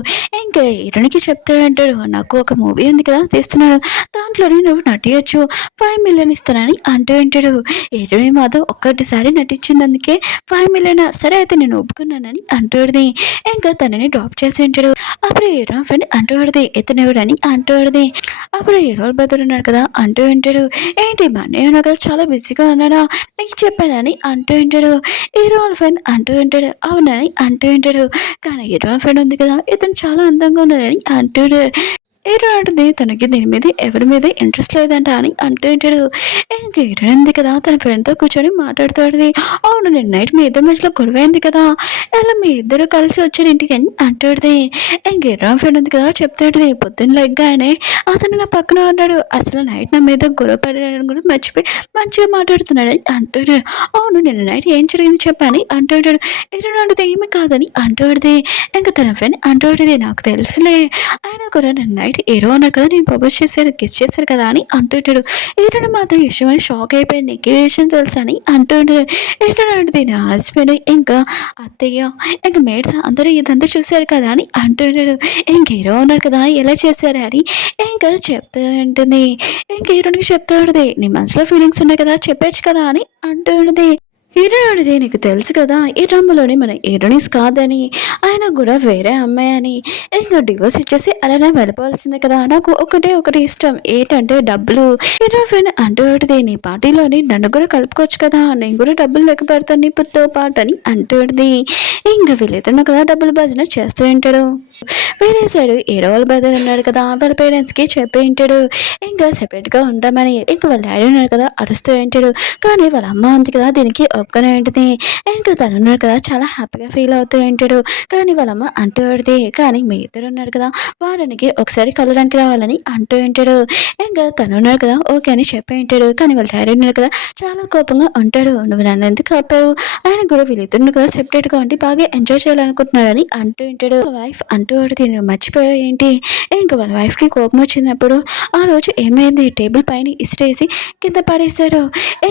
ఇంకా హీరోనికి చెప్తూ ఉంటాడు నాకు ఒక మూవీ ఉంది కదా తీస్తున్నాడు దాంట్లోనే నువ్వు నటించచ్చు 5 మిలియన్ ఇస్తానని అంటూ ఉంటాడు. హీరోని మాధవ్ ఒక్కటిసారి నటించింది 5 మిలియన్ సరే అయితే నేను ఒప్పుకున్నానని అంటూడిది. ఇంకా తనని డ్రాప్ చేసి ఉంటాడు. అప్పుడు హీరో ఫ్రెండ్ అంటూడిది ఇతను ఎవడని అంటూడిది. అప్పుడు హీరో బ్రదర్ ఉన్నాడు కదా అంటూ ఉంటాడు ఏంటి మా అన్నయ్య ఉన్నాడు కదా చాలా బిజీగా ఉన్నాడా నీకు చెప్పానని అంటూ ఉంటాడు. హీరో ఫ్రెండ్ అంటూ ఉంటాడు అవునని అంటూ ఉంటాడు. కానీ హీరో ఫ్రెండ్ ఉంది కదా ఇతను చాలా అందంగా ఉన్నాడని అంటాడు. హీరో అంటుంది తనకి దీని మీద ఎవరి మీద ఇంట్రెస్ట్ లేదంట అని అంటూ ఉంటాడు. ఇంక హీరో ఉంది కదా తన ఫ్రెండ్తో కూర్చొని మాట్లాడుతాడు అవును నేను నైట్ మీ ఇద్దరి మధ్యలో గొడవ అయింది కదా ఇలా మీ ఇద్దరు కలిసి వచ్చారు ఇంటికి అని అంటాడుది. ఇంక హీరో ఫ్రెండ్ ఉంది కదా చెప్తాడుది పొద్దున్న లెగ్గానే అతను నా పక్కన ఉన్నాడు అసలు నైట్ నా మీద గొడవ పడడానికి కూడా మర్చిపోయి మంచిగా మాట్లాడుతున్నాడు అని అంటాడు. అవును నేను నైట్ ఏం జరిగింది చెప్పని అంటాడు. హీరో అంటుంది ఏమి కాదని అంటాడుది. ఇంకా తన ఫ్రెండ్ అంటాడుది నాకు తెలుసులే ఆయన కూడా నేను నైట్ హీరో అన్నాడు కదా నేను ప్రపోజ్ చేశాడు కిస్ చేశారు కదా అని అంటుంటాడు. హీరోని మాత్రం ఇష్టమని షాక్ అయిపోయి నీకు ఏ విషయం తెలుసా అని అంటుంటాడు. హీరో అంటుంది నా హస్బెండ్ ఇంకా అత్తయ్య ఇంకా మేడ్స్ అందరూ ఇదంతా చూశారు కదా అని అంటుంటాడు. ఇంక హీరో ఉన్నాడు కదా ఎలా చేశారు అని ఇంకా చెప్తూ ఉంటుంది. ఇంక హీరోనికి చెప్తూ ఉంటుంది నీ మనసులో ఫీలింగ్స్ ఉన్నాయి కదా చెప్పచ్చు కదా అని అంటూ ఉంటుంది. హీరో అడిగితే నీకు తెలుసు కదా ఈ డ్రామాలోని మన హీరోయిన్స్ కాదని ఆయన కూడా వేరే అమ్మాయి అని ఇంకా డివోర్స్ ఇచ్చేసి అలానే వెళ్ళిపోవాల్సిందే కదా నాకు ఒకటి ఇష్టం ఏంటంటే డబ్బులు హీరో ఫ్రెండ్ అంటూ ఉంటుంది నీ పార్టీలోని నన్ను కూడా కలుపుకోవచ్చు కదా నేను కూడా డబ్బులు లెక్క పెడతాను నీతో పాటు అని అంటుంది. ఇంకా వీళ్ళిద్దరు కదా డబ్బులు భజన చేస్తూ ఉంటాడు. వేరే సైడ్ హీరో వాళ్ళ బ్రదర్ ఉన్నాడు కదా వాళ్ళ పేరెంట్స్కి చెప్పి ఉంటాడు ఇంకా సెపరేట్గా ఉంటామని. ఇంకా వాళ్ళ డాడీ ఉన్నాడు కదా అరుస్తూ ఉంటాడు. కానీ వాళ్ళ అమ్మ ఉంది కదా దీనికి ఒప్పుకొని ఉంటుంది. ఇంకా తను ఉన్నాడు కదా చాలా హ్యాపీగా ఫీల్ అవుతూ ఉంటాడు. కానీ వాళ్ళ అమ్మ అంటూ ఉంటుంది కానీ మీ ఇద్దరు ఉన్నాడు కదా వాడానికి ఒకసారి కలవడానికి రావాలని అంటూ ఉంటాడు. ఇంకా తను ఉన్నాడు కదా ఓకే అని చెప్పి ఉంటాడు. కానీ వాళ్ళ డాడీ ఉన్నాడు కదా చాలా కోపంగా ఉంటాడు నువ్వు నన్ను ఎందుకు ఆపావు ఆయన కూడా వీళ్ళిద్దరు కదా సెపరేట్గా ఉండి బాగా ఎంజాయ్ చేయాలనుకుంటున్నాడని అంటూ ఉంటాడు. వైఫ్ అంటూ ఉంటుంది నువ్వు మర్చిపోయావు ఏంటి ఇంకా వాళ్ళ వైఫ్కి కోపం వచ్చినప్పుడు ఆ రోజు ఏమైంది టేబుల్ పైన ఇసిరేసి కింద పడేశాడు.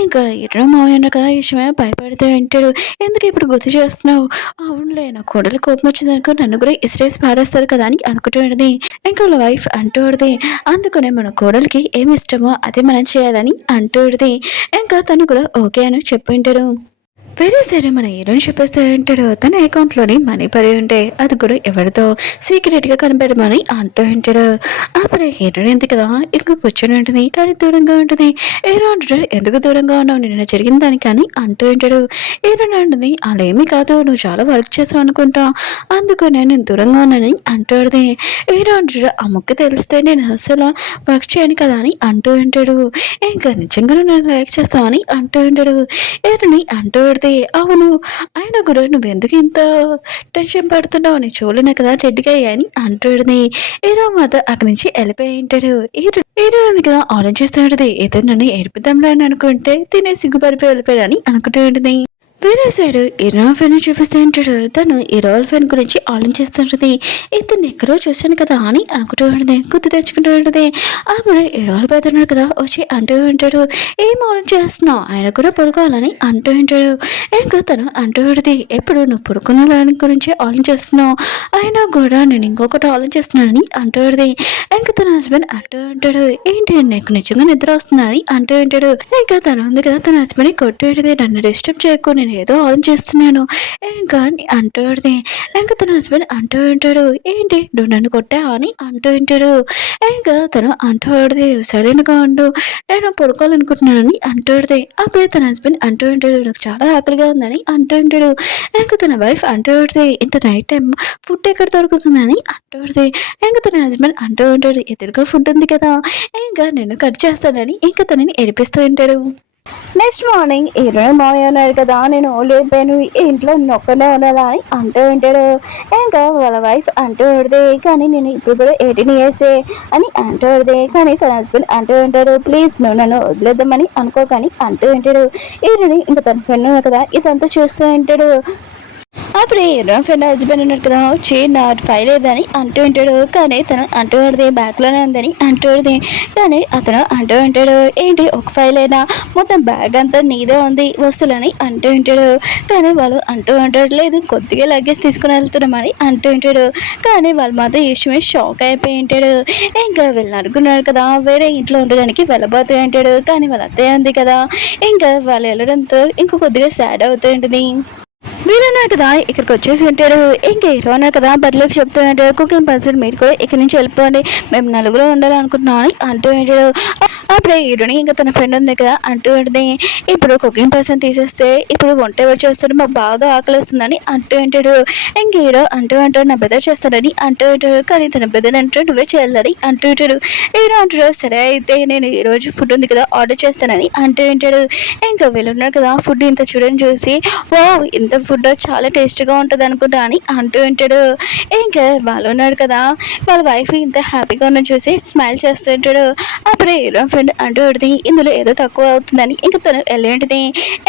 ఇంకా ఇద్దరు మావయ్య కదా ఈ విషయమే భయపడుతూ ఉంటాడు. ఎందుకు ఇప్పుడు గుర్తు చేస్తున్నావు అవునులే నా కోడలు కోపం వచ్చిందనుకో నన్ను కూడా ఇసిరేసి పాడేస్తారు కదా అని అనుకుంటుంది. ఇంకా వాళ్ళ వైఫ్ అంటూడిది అందుకనే మన కోడలికి ఏమి ఇష్టమో అదే మనం చేయాలని అంటూడిది. ఇంకా తను కూడా ఓకే అని చెప్పింటాడు. వేరే సరే మన హీరోని చెప్పేస్తే ఉంటాడు తన అకౌంట్లోని మనీ పడి ఉంటే అది కూడా ఎవరితో సీక్రెట్గా కనిపెట్టమని అంటూ ఉంటాడు. అప్పుడు హీరోని ఎందుకు కదా ఇంకా కూర్చొని ఉంటుంది కానీ దూరంగా ఉంటుంది. హీరో అంటాడు ఎందుకు దూరంగా ఉన్నావు నిన్న జరిగిన దానికి అని అంటూ ఉంటాడు. హీరోని అంటుంది అలా ఏమీ కాదు నువ్వు చాలా వర్క్ చేసావు అనుకుంటా అందుకనే నేను దూరంగా ఉన్నానని అంటాడుది. హీరో అంటాడు ఆ ముక్క తెలిస్తే నేను అసలు వర్క్ చేయను కదా అని అంటూ ఉంటాడు. ఇంకా నిజంగా నేను లైక్ చేస్తావని అంటూ ఉంటాడు. హీరోని అంటూ అవును ఆయన కూడా నువ్వు ఎందుకు ఇంత టెన్షన్ పడుతున్నావు అని చూడలేను కదా రెడ్డిగా అని అంటుంది. హీరో మాత్రం అక్కడి నుంచి వెళ్ళిపోయి ఉంటాడు. హీరో కదా ఆలోచిస్తుంటది ఏదో నన్ను ఏడిపిద్దాంలే అని అనుకుంటే తినే సిగ్గుపడిపోయి వెళ్ళిపోయాడు అని అనుకుంటూ ఉంటుంది. వేరే సైడ్ హీరో ఫ్రెండ్ చూపిస్తూ ఉంటాడు తను హీరో ఫ్రెండ్ గురించి ఆలోచిస్తుంటది ఇతను ఎక్కడో చూశాను కదా అని అనుకుంటూ ఉంటుంది గుర్తు తెచ్చుకుంటూ ఉంటుంది. అప్పుడు హీరో పెడుతున్నాడు కదా వచ్చి అంటూ ఉంటాడు ఏం ఆలోచిస్తున్నావు ఆయన కూడా పడుకోవాలని అంటూ ఉంటాడు. ఇంకా తను అంటూ ఉంటుంది ఎప్పుడు నువ్వు పడుకున్న దాని గురించి ఆలోచిస్తున్నావు అయినా కూడా నేను ఇంకొకటి ఆలోచిస్తున్నానని అంటూ ఉంటుంది. ఇంకా తన హస్బెండ్ అంటూ ఉంటాడు ఏంటి నీకు నిజంగా నిద్ర వస్తుందా అని అంటూ ఉంటాడు. ఇంకా తను ఉంది కదా తన హస్బెండ్ కొట్టు నన్ను డిస్టర్బ్ చేయకు నేను నేను ఏదో ఆలోచిస్తున్నాను ఇంకా అని అంటూ ఉంటుంది. ఇంకా తన హస్బెండ్ అంటూ ఉంటాడు, ఏంటి నువ్వు నన్ను కొట్టావా అని అంటూ ఉంటాడు. ఇంకా తను అంటూ ఉంటుంది, సరైనగా ఉండు నేను పడుకోవాలనుకుంటున్నానని అంటూ ఉంటుంది. అప్పుడే తన హస్బెండ్ అంటూ ఉంటాడు, నాకు చాలా ఆకలిగా ఉందని అంటూ ఉంటాడు. ఇంకా తన వైఫ్ అంటూ ఉంటుంది, ఇంత నైట్ టైం ఫుడ్ ఎక్కడ దొరుకుతుందని అంటూ ఉంటుంది. ఇంకా తన హస్బెండ్ అంటూ ఉంటాడు, ఎదురుగా ఫుడ్ ఉంది కదా ఇంకా నేను కట్ చేస్తానని ఇంకా తనని ఏడిపిస్తూ ఉంటాడు. నెక్స్ట్ మార్నింగ్ ఈరోజు మామయ్య ఉన్నారు కదా, నేను లేపాను ఇంట్లో నొక్కనే ఉండాలా అని అంటూ ఉంటాడు. ఇంకా వాళ్ళ వైఫ్ అంటూ ఉంటుంది, కానీ నేను ఇప్పుడు కూడా 18 years అని అంటూ ఉంటుంది. కానీ తన హస్బెండ్ అంటూ ఉంటాడు, ప్లీజ్ నువ్వు నన్ను వదిలేద్దామని అనుకోకని అంటూ ఉంటాడు. ఈరోజు ఇంకా తన ఫ్రెండ్ కదా ఇదంతా చూస్తూ ఉంటాడు. అప్పుడు హీరో ఫ్రెండ్ హస్బెండ్ ఉన్నాడు కదా, వచ్చి నా ఫైల్ లేదని అంటూ ఉంటాడు. కానీ తను అంటూ ఉంటుంది బ్యాగ్లోనే ఉందని అంటూ ఉంటుంది. కానీ అతను అంటూ ఉంటాడు, ఏంటి ఒక ఫైల్ అయినా మొత్తం బ్యాగ్ అంతా నీదే ఉంది వస్తువులని అంటూ ఉంటాడు. కానీ వాళ్ళు అంటూ ఉంటాడు, లేదు కొద్దిగా లగేజ్ తీసుకుని వెళ్తున్నామని అంటూ ఉంటాడు. కానీ వాళ్ళు మాత్రం ఈ విషయమే షాక్ అయిపోయి ఉంటాడు. ఇంకా వీళ్ళు అనుకున్నాడు కదా వేరే ఇంట్లో ఉండడానికి వెళ్ళబోతూ ఉంటాడు. కానీ వాళ్ళ అత్తయ్య ఉంది కదా, ఇంకా వాళ్ళు వెళ్ళడంతో ఇంకో కొద్దిగా సాడ్ అవుతూ ఉంటుంది. వీళ్ళన్నారు కదా ఇక్కడికి వచ్చేసి ఉంటాడు. ఇంకా హీరో అన్నారు కదా బర్లోకి చెప్తూ ఉంటాడు, కుకింగ్ పర్సన్ మీరు కూడా ఇక్కడి నుంచి వెళ్ళిపోండి, మేము నలుగురు ఉండాలనుకుంటున్నాం అని అంటూ ఉంటాడు. అప్పుడే హీరోని ఇంకా తన ఫ్రెండ్ ఉంది కదా అంటూ ఉంటుంది, ఇప్పుడు కుకింగ్ పర్సన్ తీసేస్తే ఇప్పుడు వంట ఎవరు చేస్తాడు, మాకు బాగా ఆకలిస్తుందని అంటూ ఉంటాడు. ఇంక హీరో అంటూ ఉంటాడు, నా బెదర్ చేస్తాడని అంటూ ఉంటాడు. కానీ తన బెదర్ అంటే నువ్వే చేయాలని అంటూ ఉంటాడు. హీరో అంటాడు, సరే అయితే నేను ఈరోజు ఫుడ్ ఉంది కదా ఆర్డర్ చేస్తానని అంటూ ఉంటాడు. ఇంకా వీళ్ళున్నారు కదా ఫుడ్ ఇంత చూడని చూసి, ఓ ఇంత ఫుడ్ చాలా టేస్టీగా ఉంటుంది అనుకుంటా అని అంటూ ఉంటాడు. ఇంకా వాళ్ళు ఉన్నాడు కదా వాళ్ళ వైఫ్ ఇంత హ్యాపీగా ఉన్న చూసి స్మైల్ చేస్తూ ఉంటాడు. అప్పుడే హీరో ఫ్రెండ్ అంటూ ఉంటుంది, ఇందులో ఏదో తక్కువ అవుతుందని ఇంకా తను వెళ్ళేంటిది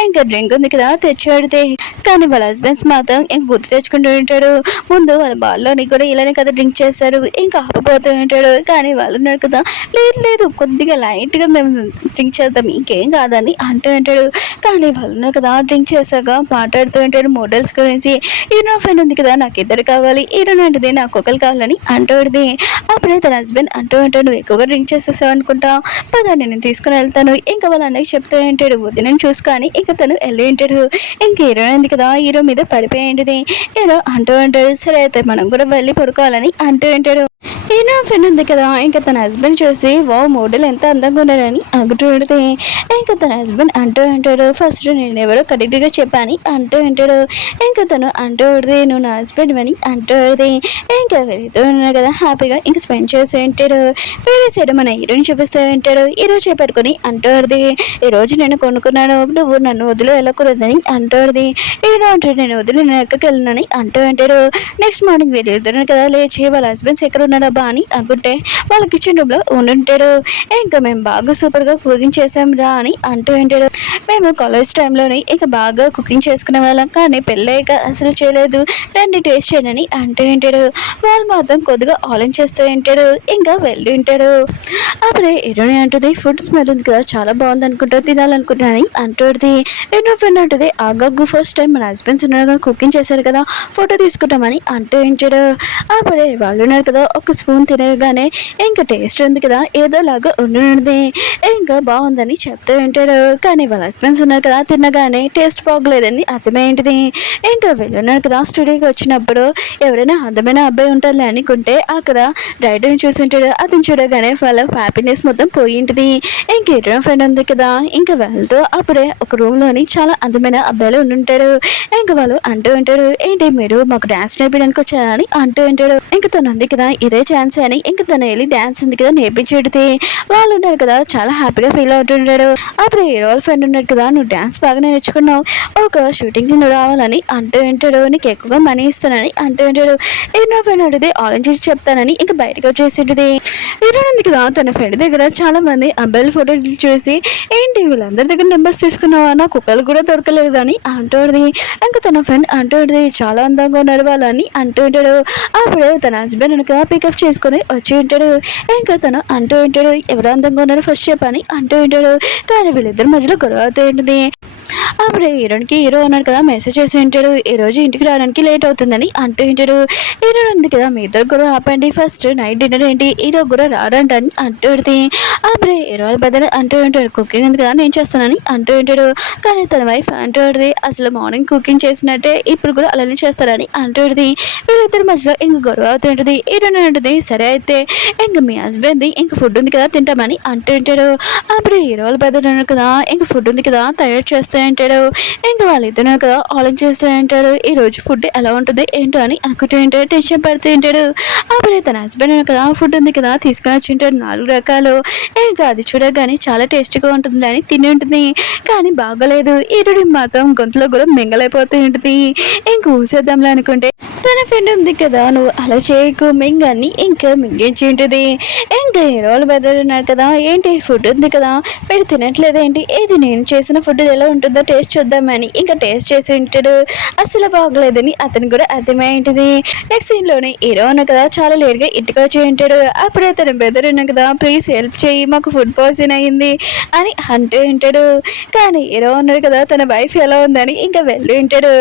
ఇంకా డ్రింక్ ఉంది కదా తెచ్చాడితే. కానీ వాళ్ళ హస్బెండ్స్ మాత్రం ఇంక గుర్తు తెచ్చుకుంటూ ఉంటాడు, ముందు వాళ్ళ బాల్లోని కూడా ఇలానే కదా డ్రింక్ చేస్తారు ఇంకా ఆపపోతూ ఉంటాడు. కానీ వాళ్ళు ఉన్నాడు కదా, లేదు లేదు కొద్దిగా లైట్గా మేము డ్రింక్ చేద్దాం ఇంకేం కాదని అంటూ ఉంటాడు. కానీ వాళ్ళు ఉన్నారు కదా డ్రింక్ చేశాక మాట్లాడుతూ ఉంటాడు మోడల్స్ గురించి. హీరో ఫ్రెండ్ ఉంది కదా నాకు ఇద్దరు కావాలి, హీరో అంటది నాకు ఒకరు కావాలని అంటూ ఉంటుంది. అప్పుడే తన హస్బెండ్ అంటూ ఉంటాడు, నువ్వు ఎక్కువగా డ్రింక్ చేసేసావు అనుకుంటా, పదా నేను తీసుకుని వెళ్తాను. ఇంకా వాళ్ళ అన్నయ్య చెప్తూ ఉంటాడు, వద్దు నేను చూసుకొని ఇంకా తను వెళ్ళి ఉంటాడు. ఇంక హీరో ఉంది కదా హీరో మీద పడిపోయింది. హీరో అంటూ ఉంటాడు, సరే అయితే మనం కూడా వెళ్ళి పడుకోవాలని అంటూ ఉంటాడు. హీరో ఫ్రెండ్ ఉంది కదా ఇంకా తన హస్బెండ్ చూసి వా మోడల్ ఎంత అందంగా ఉన్నాడని అంటూ ఉంటుంది. ఇంకా తన హస్బెండ్ అంటూ ఉంటాడు, ఫస్ట్ నేను ఎవరో కరెక్ట్గా చెప్పాని అంటూ ఉంటాడు. ఇంకా తను అంటూ ఉంటుంది, నువ్వు నా హస్బెండ్ అని అంటూ ఉంటుంది. ఇంకా వెళ్తూ ఉన్నాడు కదా హ్యాపీగా ఇంకా స్పెండ్ చేస్తూ ఉంటాడు. వేరే సైడ్ మన హీరోని చూపిస్తూ ఉంటాడు. ఈరోజు చేపట్టుకొని అంటూ ఉంటుంది, ఈరోజు నేను కొనుక్కున్నాను నువ్వు నన్ను వదిలి వెళ్ళకూడదని అంటూ ఉంటుంది. హీరో అంటే నేను వదిలి నేను ఎక్కడికి వెళ్ళినని అంటూ ఉంటాడు. నెక్స్ట్ మార్నింగ్ వెళ్తున్నాడు కదా లేచి వాళ్ళ హస్బెండ్స్ ఎక్కడ ఉన్నాడబ్బా అని అనుకుంటే వాళ్ళ కిచెన్ రూమ్లో ఉండుంటాడు. ఇంకా మేము బాగా సూపర్గా కుకింగ్ చేసాం రా అని అంటూ ఉంటాడు. మేము కాలేజ్ టైంలోనే ఇంకా బాగా కుకింగ్ చేసుకునే వాళ్ళం, కానీ పెళ్ళయ్యాక అసలు చేయలేదు, రండి టేస్ట్ చేయనని అంటూ ఉంటాడు. వాళ్ళు మాత్రం కొద్దిగా ఆలోచిస్తూ ఉంటాడు. ఇంకా వెళ్ళి ఉంటాడు. అప్పుడే హీరోని అంటుంది, ఫుడ్ స్మెల్ ఉంది కదా చాలా బాగుంది అనుకుంటా తినాలనుకుంటున్నాను అంటుంది. హీరో ఫ్రెండ్ అంటుంది, ఆగాగు ఫస్ట్ టైం మన హస్బెండ్స్ ఉన్నారు కుకింగ్ చేశారు కదా ఫోటో తీసుకుంటామని అంటూ ఉంటాడు. అప్పుడే వాళ్ళు ఉన్నారు కదా ఒక స్పూన్ తినగానే ఇంకా టేస్ట్ ఉంది కదా ఏదోలాగా ఉండుంది ఇంకా బాగుందని చెప్తూ ఉంటాడు. కానీ వాళ్ళ హస్బెండ్స్ ఉన్నారు కదా తినగానే టేస్ట్ బాగలేదని అర్థమైంటిది. ఇంకా వెళ్ళున్నారు కదా స్టూడియోకి వచ్చినప్పుడు ఎవరైనా అందమైన అబ్బాయి ఉంటారులే అనుకుంటే అక్కడ రైడర్ని చూసింటాడు. అతను చూడగానే వాళ్ళ హ్యాపీనెస్ మొత్తం పోయింటిది. ఇంక హీరో ఫ్రెండ్ ఉంది కదా ఇంకా వెళ్తూ అప్పుడే ఒక రూమ్లోని చాలా అందమైన అబ్బాయిలు ఉండుంటాడు. ఇంకా వాళ్ళు అంటూ ఉంటాడు, ఏంటి మీరు మాకు డ్యాన్స్ నేర్పించడానికి వచ్చారని అంటూ ఉంటాడు. ఇంకా తను ఉంది కదా ఇదే ఛాన్స్ అని ఇంకా తను వెళ్ళి డ్యాన్స్ ఉంది కదా నేర్పించేటిది. వాళ్ళు ఉన్నారు కదా చాలా హ్యాపీగా ఫీల్ అవుతుంటాడు. అప్పుడు హీరో ఫ్రెండ్ ఉన్నాడు కదా, నువ్వు డ్యాన్స్ బాగా నేర్చుకున్నావు, ఒక షూటింగ్కి నువ్వు రావాలని అంటూ ఉంటాడు, నీకు ఎక్కువగా మనీ ఇస్తానని అంటూ ఉంటాడు. హీరో ఫ్రెండ్ అడిగితే ఆలోచించి చెప్తానని ఇంకా బయటకు వచ్చేసింది. హీరో ఉంది కదా తన ఫ్రెండ్ దగ్గర చాలా మంది అబ్బాయిల ఫోటోలు చూసి, ఏంటి వీళ్ళందరి దగ్గర నెంబర్స్ తీసుకున్నావా, నాకు ఒకళ్ళు కూడా దొరకలేదు అని అంటుంది. ఇంకా తన ఫ్రెండ్ అంటుంది, చాలా అందంగా ఉన్నారు వాళ్ళని అంటూ ఉంటాడు. అప్పుడే తన హస్బెండ్ వెనక పికప్ చేసుకొని వచ్చి ఉంటాడు. ఇంకా తను అంటూ ఉంటాడు, ఎవరు అందంగా ఉన్నారో ఫస్ట్ చెప్పని అంటూ ఉంటాడు. కానీ వీళ్ళిద్దరి మధ్యలో గొడవ అవుతూ ఉంటుంది. అప్పుడు హీరోయిన్కి హీరో ఉన్నాడు కదా మెసేజ్ చేసి ఉంటాడు, ఈ రోజు ఇంటికి రావడానికి లేట్ అవుతుందని అంటూ ఉంటాడు. హీరోయిన్ ఉంది కదా మీ ఇద్దరు కూడా ఆపండి, ఫస్ట్ నైట్ డిన్నర్ ఏంటి హీరో కూడా రాడంట అని అంటూ ఉంటుంది. అప్పుడే హీరో వాళ్ళ పెద్దలు అంటూ ఉంటాడు, కుకింగ్ ఉంది కదా నేను చేస్తానని అంటూ ఉంటాడు. కానీ తన వైఫ్ అంటూ ఉంటుంది, అసలు మార్నింగ్ కుకింగ్ చేసినట్టే ఇప్పుడు కూడా అలానే చేస్తారని అంటూ ఉంటుంది. వీళ్ళిద్దరి మధ్యలో ఇంక గొడవ అవుతూ ఉంటుంది. హీరోయిన్ ఉంటుంది, సరే అయితే ఇంక మీ హస్బెండ్ది ఇంక ఫుడ్ ఉంది కదా తింటామని అంటూ ఉంటాడు. అప్పుడు హీరో వాళ్ళ పెద్దలు ఉన్నాడు కదా ఇంక ఫుడ్ ఉంది కదా తయారు చేస్తూ ఉంటాడు. ఇంక వాళ్ళిద్దరు కదా ఆలోచిస్తూ ఉంటాడు, ఈ రోజు ఫుడ్ ఎలా ఉంటుంది ఏంటో అని అనుకుంటూ ఉంటాడు, టెన్షన్ పడుతూ ఉంటాడు. అప్పుడే తన హస్బెండ్ కదా ఫుడ్ ఉంది కదా తీసుకొని వచ్చి ఉంటాడు 4 రకాలు. ఇంకా అది చూడగానే చాలా టేస్టీగా ఉంటుంది అని తిని ఉంటుంది, కానీ బాగోలేదు. ఈరుడి మాత్రం గొంతులో కూడా మింగలైపోతూ ఉంటుంది. ఇంక ఊసేద్దాంలే అనుకుంటే తన ఫ్రెండ్ ఉంది కదా, నువ్వు అలా చేయకు మింగాన్ని ఇంకా మింగేసి ఉంటుంది. ఇంకా హీరోలు బెదర్ ఉన్నారు కదా, ఏంటి ఫుడ్ ఉంది కదా మీరు తినట్లేదేంటి, ఏది నేను చేసిన ఫుడ్ ఎలా ఉంటుందో టేస్ట్ చూద్దామని ఇంకా టేస్ట్ చేసి ఉంటాడు. అసలు బాగోలేదని అతను కూడా అర్థమై ఉంటుంది. నెక్స్ట్ సీన్లోనే హీరో ఉన్నా కదా చాలా లేట్గా ఇంటికి వచ్చి ఉంటాడు. అప్పుడే తన బెదర్ ఉన్నా కదా ప్లీజ్ హెల్ప్ చేయి మాకు ఫుడ్ పాయిజన్ అయ్యింది అని అంటూ ఉంటాడు. కానీ హీరో ఉన్నాడు కదా తన వైఫ్ ఎలా ఉందని ఇంకా వెళ్ళి ఉంటాడు.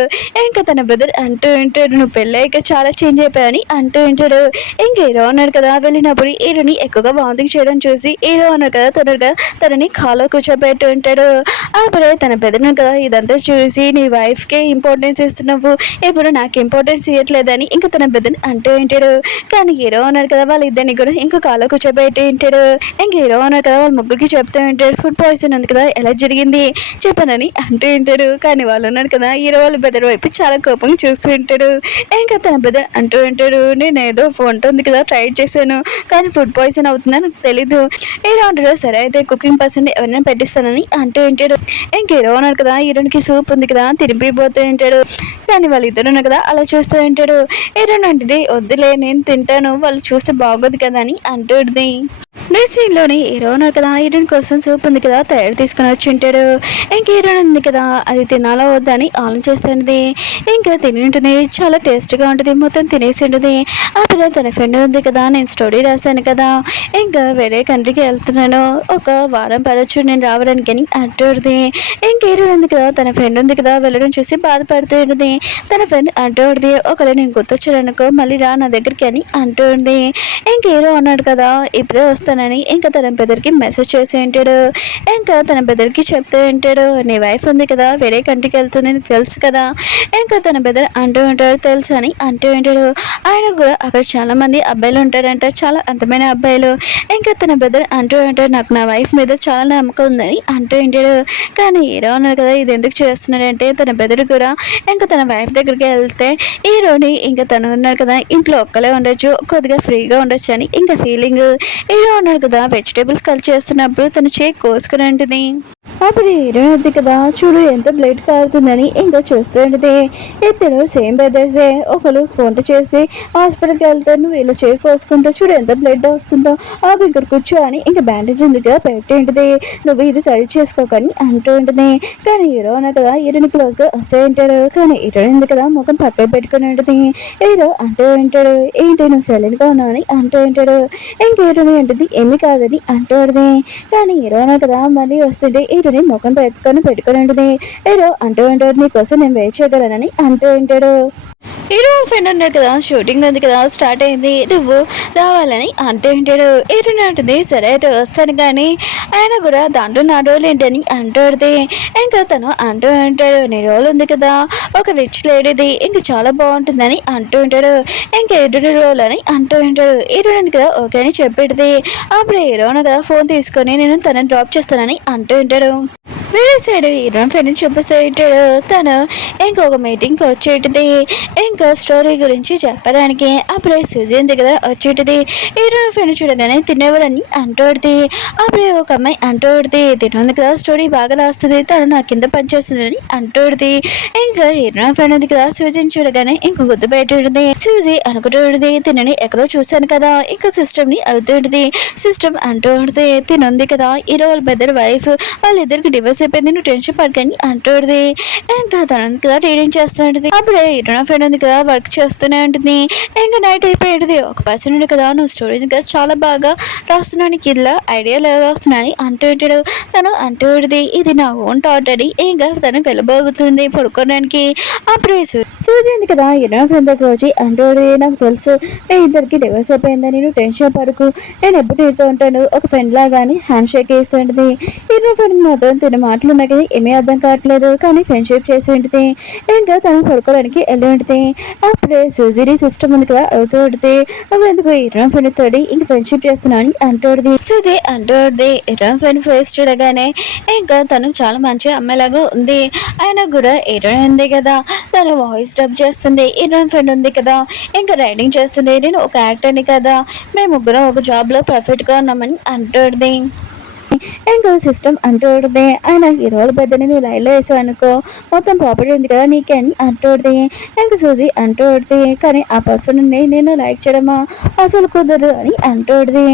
ఇంకా తన బెదర్ అంటూ ఉంటాడు, నువ్వు పెళ్ళాక చాలా చేంజ్ అయిపోయాని అంటూ ఉంటాడు. ఇంకా హీరో ఉన్నాడు కదా వెళ్ళినప్పుడు హీరోని ఎక్కువగా వాంతింగ్ చేయడం చూసి హీరో ఉన్నాడు కదా తొందరగా తనని కాలో కూర్చోబెట్టి ఉంటాడు. అప్పుడే తన బెదర్ కదా ఇదంతా చూసి నీ వైఫ్కే ఇంపార్టెన్స్ ఇస్తున్నావు, ఇప్పుడు నాకు ఇంపార్టెన్స్ ఇవ్వట్లేదని ఇంకా తన బెదర్ అంటూ ఉంటాడు. కానీ హీరో ఉన్నాడు కదా వాళ్ళిద్దరిని కూడా ఇంకా కాలో కూర్చోబెట్టి ఉంటాడు. ఇంక హీరో ఉన్నాడు కదా వాళ్ళ ముగ్గురికి చెప్తూ ఉంటాడు, ఫుడ్ పాయిజన్ ఉంది కదా ఎలా జరిగింది చెప్పనని అంటూ ఉంటాడు. కానీ వాళ్ళు ఉన్నారు కదా హీరో వాళ్ళ బెదర్ వైపు చాలా కోపంగా చూస్తూ ఉంటాడు. ఇంకా తన బెదర్ అంటూ ఉంటాడు, నేను ఏదో వంట ఉంది కదా ట్రై చేశాను కానీ ఫుడ్ పాయిజన్ అవుతుందని నాకు తెలీదు. హీరో అంటాడు, సరే అయితే కుకింగ్ పర్సన్ ఎవరైనా పెట్టిస్తానని అంటూ ఉంటాడు. ఇంక హీరో ఉన్నాడు కదా హీరోనికి సూప్ ఉంది కదా తిరిగిపోతూ ఉంటాడు. కానీ వాళ్ళిద్దరు ఉన్నారు కదా అలా చూస్తూ ఉంటాడు. హీరో అంటే వద్దులే నేను తింటాను వాళ్ళు చూస్తే బాగోదు కదా అని అంటుంది. నెక్స్ట్ సీన్లోని హీరో ఉన్నారు కదా హీరోయిన్ కోసం సూప్ ఉంది కదా తయారు తీసుకుని వచ్చి ఉంటాడు. ఇంక హీరోయిన్ ఉంది కదా అది తినాలా వద్దా అని ఆలోచిస్తుంది. ఇంకా తిని ఉంటుంది, చాలా టేస్ట్గా ఉంటుంది, మొత్తం తినేసి ఉంటుంది. అప్పుడు తన ఫ్రెండ్ ఉంది కదా నేను స్టోరీ రాశాను కదా ఇంకా వేరే కంట్రీకి వెళ్తున్నాను ఒక వారం పడవచ్చు నేను రావడానికి అని అంటుంది. ఇంక హీరోయిన్ ఉంది కదా తన ఫ్రెండ్ ఉంది కదా వెళ్ళడం చూసి బాధపడుతూ ఉంటుంది. తన ఫ్రెండ్ అంటుంది, ఒకవేళ నేను గుర్తొచ్చాడనుకో మళ్ళీ రా నా దగ్గరికి అని అంటుంది. ఇంక హీరో అన్నాడు కదా ఇప్పుడే వస్తానని ఇంకా తన బెదర్కి మెసేజ్ చేసి ఉంటాడు. ఇంకా తన బెదర్కి చెప్తూ ఉంటాడు, నీ వైఫ్ ఉంది కదా వేరే కంట్రీకి వెళ్తుంది తెలుసు కదా. ఇంకా తన బెదర్ అంటూ ఉంటాడు తెలుసు అని అంటూ ఉంటాడు. ఆయన కూడా అక్కడ చాలా మంది అబ్బాయిలు ఉంటారంట, చాలా అందమైన అబ్బాయిలు. ఇంకా తన బెదర్ అంటూ ఉంటాడు, నాకు నా వైఫ్ మీద చాలా నమ్మకం ఉందని అంటూ ఉంటాడు. కానీ హీరో అన్నాడు కదా ఇది ఎందుకు చేస్తున్నాడంటే తన బెదర్ కూడా ఇంకా తన వైఫ్ దగ్గరికి వెళ్తే హీరోని ఇంకా తను ఉన్నాడు కదా ఇంట్లో ఒక్కలే ఉండొచ్చు కొద్దిగా ఫ్రీగా ఉండొచ్చు అని ఇంకా ఫీలింగ్. హీరో ఉన్నాడు కదా వెజిటేబుల్స్ కట్ చేస్తున్నప్పుడు తన చేయి కోసుకుని ఉంటుంది. అప్పుడు హీరోయిన్ వద్దు కదా చూడు ఎంత బ్లడ్ కారుతుందని ఇంకా చూస్తూ ఉంటుంది. ఇద్దరు సేమ్ బ్రదర్సే, ఒకరు వంట చేసి హాస్పిటల్కి వెళ్తారు, నువ్వు ఇలా చేయి కోసుకుంటూ చూడు ఎంత బ్లడ్ వస్తుందో ఆకు ఇక్కడ కూర్చో అని ఇంకా బ్యాండేజ్ ఉందిగా పెట్టి ఉంటుంది, నువ్వు ఇది తడి చేసుకోకని అంటూ ఉంటుంది. కానీ హీరో అన్నా కదా హీరోని క్లోజ్గా వస్తూ ఉంటాడు. కానీ హీరోయిన్ ఉంది కదా ముఖం పక్కన పెట్టుకుని ఉంటుంది. హీరో అంటూ ఉంటాడు, ఏంటి నువ్వు సైలెంట్గా ఉన్నావు అని అంటూ ఉంటాడు. ఇంక హీరోని అంటుంది ఏమి కాదని అంటూ ఉంటుంది. కానీ హీరో అన్నా కదా మళ్ళీ వస్తుంటే హీరోని ముఖం పెట్టుకొని ఉంటుంది. హీరో అంటూ ఉంటాడు, నీకోసం నేను వెయిట్ చేయగలనని అంటూ ఉంటాడు. హీరో ఫ్రెండ్ ఉన్నాడు కదా షూటింగ్ ఉంది కదా స్టార్ట్ అయింది నువ్వు రావాలని అంటూ ఉంటాడు. హీరోయిన్ అంటుంది సరే అయితే వస్తాను కానీ ఆయన కూడా దాంట్లో నా రోల్ ఏంటని అంటుంది. ఇంకా తను అంటూ ఉంటాడు నీ రోల్ ఉంది కదా ఒక రిచ్ లేడీది ఇంకా చాలా బాగుంటుందని అంటూ ఉంటాడు. ఇంకా హీరోయిన్ రోల్ అని అంటూ ఉంటాడు. హీరోయిన్ ఉంది కదా ఓకే అని చెప్పేది. అప్పుడు హీరోయిన్ కదా ఫోన్ తీసుకొని నేను తనని డ్రాప్ చేస్తానని అంటూ ఉంటాడు. వేరే సైడ్ హీరోయిన్ ఫ్రెండ్ని చూపిస్తూ ఉంటాడు. తను ఇంకొక మీటింగ్కి వచ్చేటిది ఇంకా స్టోరీ గురించి చెప్పడానికి. అప్పుడే సుజీ దగ్గర వచ్చేటిది. హీరోయిన్ ఫ్రెండ్ చూడగానే తినేవారని అంటూడుతుంది. అప్పుడే ఒక అమ్మాయి అంటూడుతుంది తినుంది కదా స్టోరీ బాగా రాస్తుంది తను నా కింద పనిచేస్తుందని అంటూడుతుంది. ఇంకా హీరోయిన్ ఫ్రెండ్ ఉంది కదా సూజీని చూడగానే ఇంక గుర్తు పెట్టుడుతుంది. సూజీ అనుకుంటుంది తినని ఎక్కడో చూశాను కదా ఇంకా సిస్టమ్ని అడుగుతుంటుంది. సిస్టమ్ అంటూ ఉంటుంది తినుంది కదా హీరో వాళ్ళ బెదర్ వైఫ్ వాళ్ళిద్దరికి డివోర్స్ డివోర్స్ అయిపోయింది, నువ్వు టెన్షన్ పడకని అంటుంది. ఇంకా తను ఉంది కదా రీడింగ్ చేస్తుంటది. అప్పుడే ఇటు ఫ్రెండ్ ఉంది కదా వర్క్ చేస్తూనే ఉంటుంది. ఇంకా నైట్ అయిపోయేది. ఒక పర్సన్ ఉంది కదా నువ్వు స్టోరీ కదా చాలా బాగా రాస్తున్నాను, ఇలా ఐడియా లేదా వస్తున్నాను అంటూ ఉంటాడు. తను అంటూ ఉంటుంది, ఇది నా ఓన్ థాట్ అని. ఇంకా తను వెళ్ళబోతుంది పడుకోవడానికి. అప్పుడే సూజీ ఉంది కదా ఇరవై ఫ్రెండ్ దగ్గర వచ్చి అంటూ నాకు తెలుసు మీ ఇద్దరికి డివోర్స్ అయిపోయిందని, నువ్వు టెన్షన్ పడకు, నేను ఎప్పుడు ఇస్తూ ఉంటాను ఒక ఫ్రెండ్ లాగాని హ్యాండ్ షేక్ వేస్తూ ఉంటుంది. ఇరవై ఫ్రెండ్ మాత్రం తిన మాటలు ఉన్నాయి కదా ఏమీ అర్థం కావట్లేదు, కానీ ఫ్రెండ్షిప్ చేసి ఉంటుంది. ఇంకా తను పడుకోవడానికి వెళ్ళి ఉంటుంది. అప్పుడే సూజీ సిస్టమ్ ఉంది కదా అవుతూ ఉంటుంది, నువ్వు ఎందుకు ఇరవై ఫ్రెండ్ తోడి ఇంక ఫ్రెండ్షిప్ చేస్తున్నాను అంటుంది. సూజీ అంటుంది ఇరవై ఫ్రెండ్ ఫేస్ చూడగానే ఇంకా తను చాలా మంచి అమ్మాయిలాగా ఉంది. అయినా కూడా ఇరవై ఉంది కదా, తను వాయిస్ డబ్ చేస్తుంది, ఇరవై ఫ్రెండ్ ఉంది కదా ఇంకా రైడింగ్ చేస్తుంది, నేను ఒక యాక్టర్ని కదా, మేము ముగ్గురం ఒక జాబ్లో పర్ఫెక్ట్గా ఉన్నామని అంటుంది. ఇంకా సిస్టమ్ అంటుంది, ఆయన హీరోల పెద్దని నువ్వు లైన్లో వేసావు అనుకో మొత్తం ప్రాపర్టీ ఉంది కదా నీకే అని అంటుంది. ఇంకా సూజీ అంటుంది, కానీ ఆ పర్సన్ నేను లైక్ చేయడమా అసలు కుదరదు అని అంటుంది.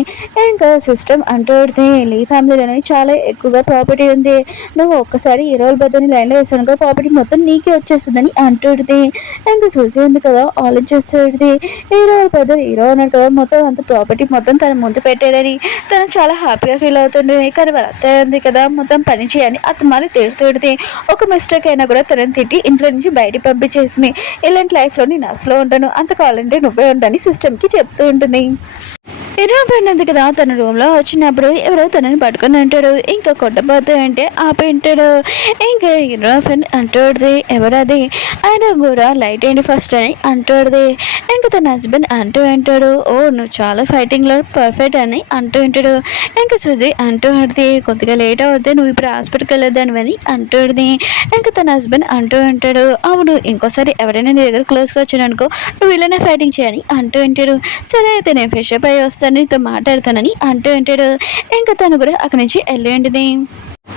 ఇంకా సిస్టమ్ అంటుంది, ఈ ఫ్యామిలీలోనే చాలా ఎక్కువగా ప్రాపర్టీ ఉంది, నువ్వు ఒక్కసారి హీరోల పెద్దని లైన్లో వేసావు అనుకో ప్రాపర్టీ మొత్తం నీకే వచ్చేస్తుందని అంటుంది. ఇంకా సూజీ ఉంది కదా ఆలోచిస్తుంది, హీరోల పెద్ద హీరో అన్నాడు కదా మొత్తం అంత ప్రాపర్టీ మొత్తం తన ముందు పెట్టాడని తను చాలా హ్యాపీగా ఫీల్ అవుతుంది. కానీ వాళ్ళ అత్త ఉంది కదా మొత్తం పని చేయని అతను మళ్ళీ తిడుతుంది. ఒక మిస్టేక్ అయినా కూడా తనని తిట్టి ఇంట్లో నుంచి బయటికి పంపించేసింది. ఇలాంటి లైఫ్లో నేను అసలు ఉంటాను, అంత కావాలంటే నువ్వే ఉండని సిస్టమ్కి చెప్తూ ఉంటుంది. ఇరవై ఫ్రెండ్ ఉంది కదా తన రూమ్లో వచ్చినప్పుడు ఎవరో తనని పట్టుకొని అంటాడు. ఇంకా కొట్టబోతూ అంటే ఆపేంటాడు. ఇంకా ఇరవై ఫ్రెండ్ అంటుంది, ఎవరది, ఆయన కూడా లైట్ అయింది ఫస్ట్ అని అంటుంది. ఇంకా తన హస్బెండ్ అంటూ అంటాడు, ఓ నువ్వు చాలా ఫైటింగ్లో పర్ఫెక్ట్ అని అంటూ ఉంటాడు. ఇంకా సుజీ అంటూ ఉంటుంది, కొద్దిగా లేట్ అవుద్ది, నువ్వు ఇప్పుడు హాస్పిటల్కి వెళ్ళొద్దాను అని అంటుంది. ఇంకా తన హస్బెండ్ అంటూ ఉంటాడు, అవును ఇంకోసారి ఎవరైనా నీ దగ్గర క్లోజ్గా వచ్చాను అనుకో నువ్వు ఇలానే ఫైటింగ్ చేయని అంటూ ఉంటాడు. సరే అయితే నేను ఫ్రెష్ అప్ అయ్యి వస్తాను, నీతో మాట్లాడతానని అంటూ ఉంటాడు. ఇంకా తను కూడా అక్కడి నుంచి వెళ్ళి ఉంటుంది.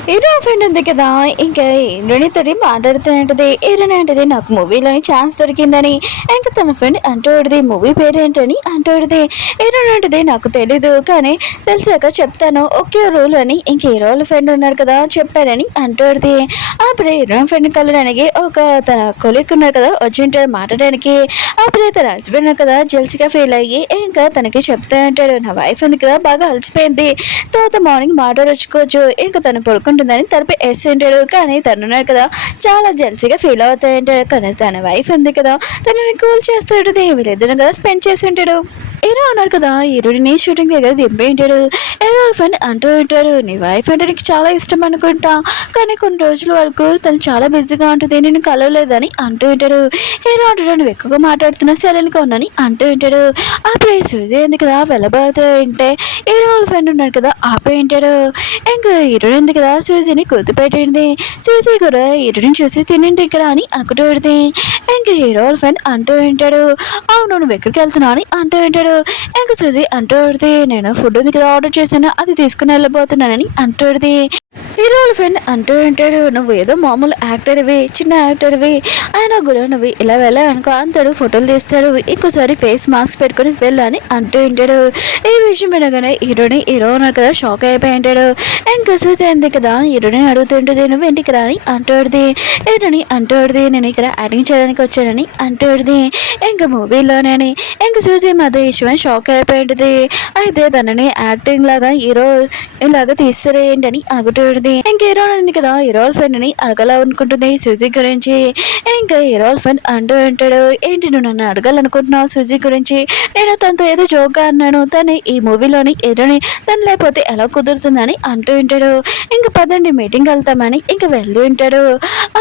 హీరో ఫ్రెండ్ ఉంది కదా ఇంకా హీరోనితో మాట్లాడుతూ ఉంటుంది. హీరోని అంటది నాకు మూవీలోని ఛాన్స్ దొరికిందని. ఇంకా తన ఫ్రెండ్ అంటుంది, మూవీ పేరేంటని అంటుంది. హీరోని అంటది నాకు తెలీదు, కానీ తెలిసాక చెప్తాను, ఒకే రూల్ అని ఇంక హీరోల ఫ్రెండ్ ఉన్నాడు కదా చెప్పాడని అంటుంది. అప్పుడే హీరో ఫ్రెండ్ కలడానికి ఒక తన కొలిక్ ఉన్నాడు కదా వచ్చింటాడు మాట్లాడడానికి. అప్పుడే తన హస్బెండ్ కదా జెల్సీగా ఫీల్ అయ్యి ఇంకా తనకి చెప్తా ఉంటాడు, నా వైఫ్ ఉంది కదా బాగా అలసిపోయింది, తర్వాత మార్నింగ్ మాట్లాడొచ్చుకోవచ్చు, ఇంకా తను పడుకుంటుందని తలపై వేస్తుంటాడు. కానీ తనున్నాడు కదా చాలా జెల్సీగా ఫీల్ అవుతాయంటాడు. కానీ తన వైఫ్ ఉంది కదా తనని కూల్ చేస్తుంటుంది, వీళ్ళిద్దరు కదా స్పెండ్ చేసి ఉంటాడు. హీరో అన్నాడు కదా హీరోని షూటింగ్ దగ్గర దింపేంటాడు. హీరో ఫ్రెండ్ అంటూ ఉంటాడు, నీ వైఫ్ అంటే నీకు చాలా ఇష్టం అనుకుంటా, కానీ కొన్ని రోజుల వరకు తను చాలా బిజీగా ఉంటుంది, నేను కలవలేదని అంటూ ఉంటాడు. హీరో అంటాడు, నువ్వు ఎక్కువగా మాట్లాడుతున్నా సైలెంట్గా ఉన్నాని అంటూ ఉంటాడు. అప్పుడే సూజీ ఉంది కదా వెళ్ళబోతూ ఉంటే హీరో ఫ్రెండ్ ఉన్నాడు కదా ఆపేంటాడు. ఇంకా హీరోయిన్ ఉంది కదా సూజీని గుర్తుపెట్టింది. సూజీ కూడా హీరోని చూసి తినండి ఇక్కడ అని అనుకుంటూ ఉంటుంది. ఇంకా హీరో ఫ్రెండ్ అంటూ ఉంటాడు, అవును నువ్వు ఎక్కడికి వెళ్తున్నావు అని అంటూ ఉంటాడు. ఇంకా సూజీ అంటూ ఉంటుంది, నేను ఫుడ్ ఉంది కదా ఆర్డర్ చేశాను అది తీసుకుని వెళ్ళబోతున్నానని అంటుంది. హీరో ఫ్రెండ్ అంటూ ఉంటాడు, నువ్వు ఏదో మామూలు యాక్టర్వి చిన్న యాక్టర్వి అయినా కూడా నువ్వు ఇలా వెళ్ళావనుకో అంతాడు ఫోటోలు తీస్తాడు, ఇంకోసారి ఫేస్ మాస్క్ పెట్టుకుని వెళ్ళని అంటూ ఉంటాడు. ఈ విషయం వినగానే హీరో ఉన్నారు కదా షాక్ అయిపోయి ఉంటాడు. ఇంకా సూజీ ఉంది కదా హీరోని అడుగుతుంటుంది, నువ్వు ఇంటికి రాని అంటుంది. హీరోని అంటుంది, నేను ఇక్కడ యాక్టింగ్ చేయడానికి వచ్చానని అంటుంది. ఇంకా మూవీలోనే ఇంకా సూజీ మధ్య విషయం షాక్ అయిపోయి ఉంటుంది. అయితే తనని యాక్టింగ్ లాగా హీరో ఇలాగా తీస్తారేంటని అనుకుంటుంది. ఇంకా హీరో ఉంది కదా హీరో ఫ్రెండ్ అని అడగాలనుకుంటుంది సూజీ గురించి. ఇంకా హీరో ఫ్రెండ్ అంటూ ఉంటాడు, ఏంటి నువ్వు నన్ను అడగాలనుకుంటున్నావు సూజీ గురించి, నేను తనతో ఏదో జోక్గా అన్నాను, తను ఈ మూవీలోని హీరోని తను లేకపోతే ఎలా కుదురుతుందని అంటూ ఉంటాడు. ఇంకా పదండి మీటింగ్ వెళ్తామని ఇంకా వెళ్ళి ఉంటాడు.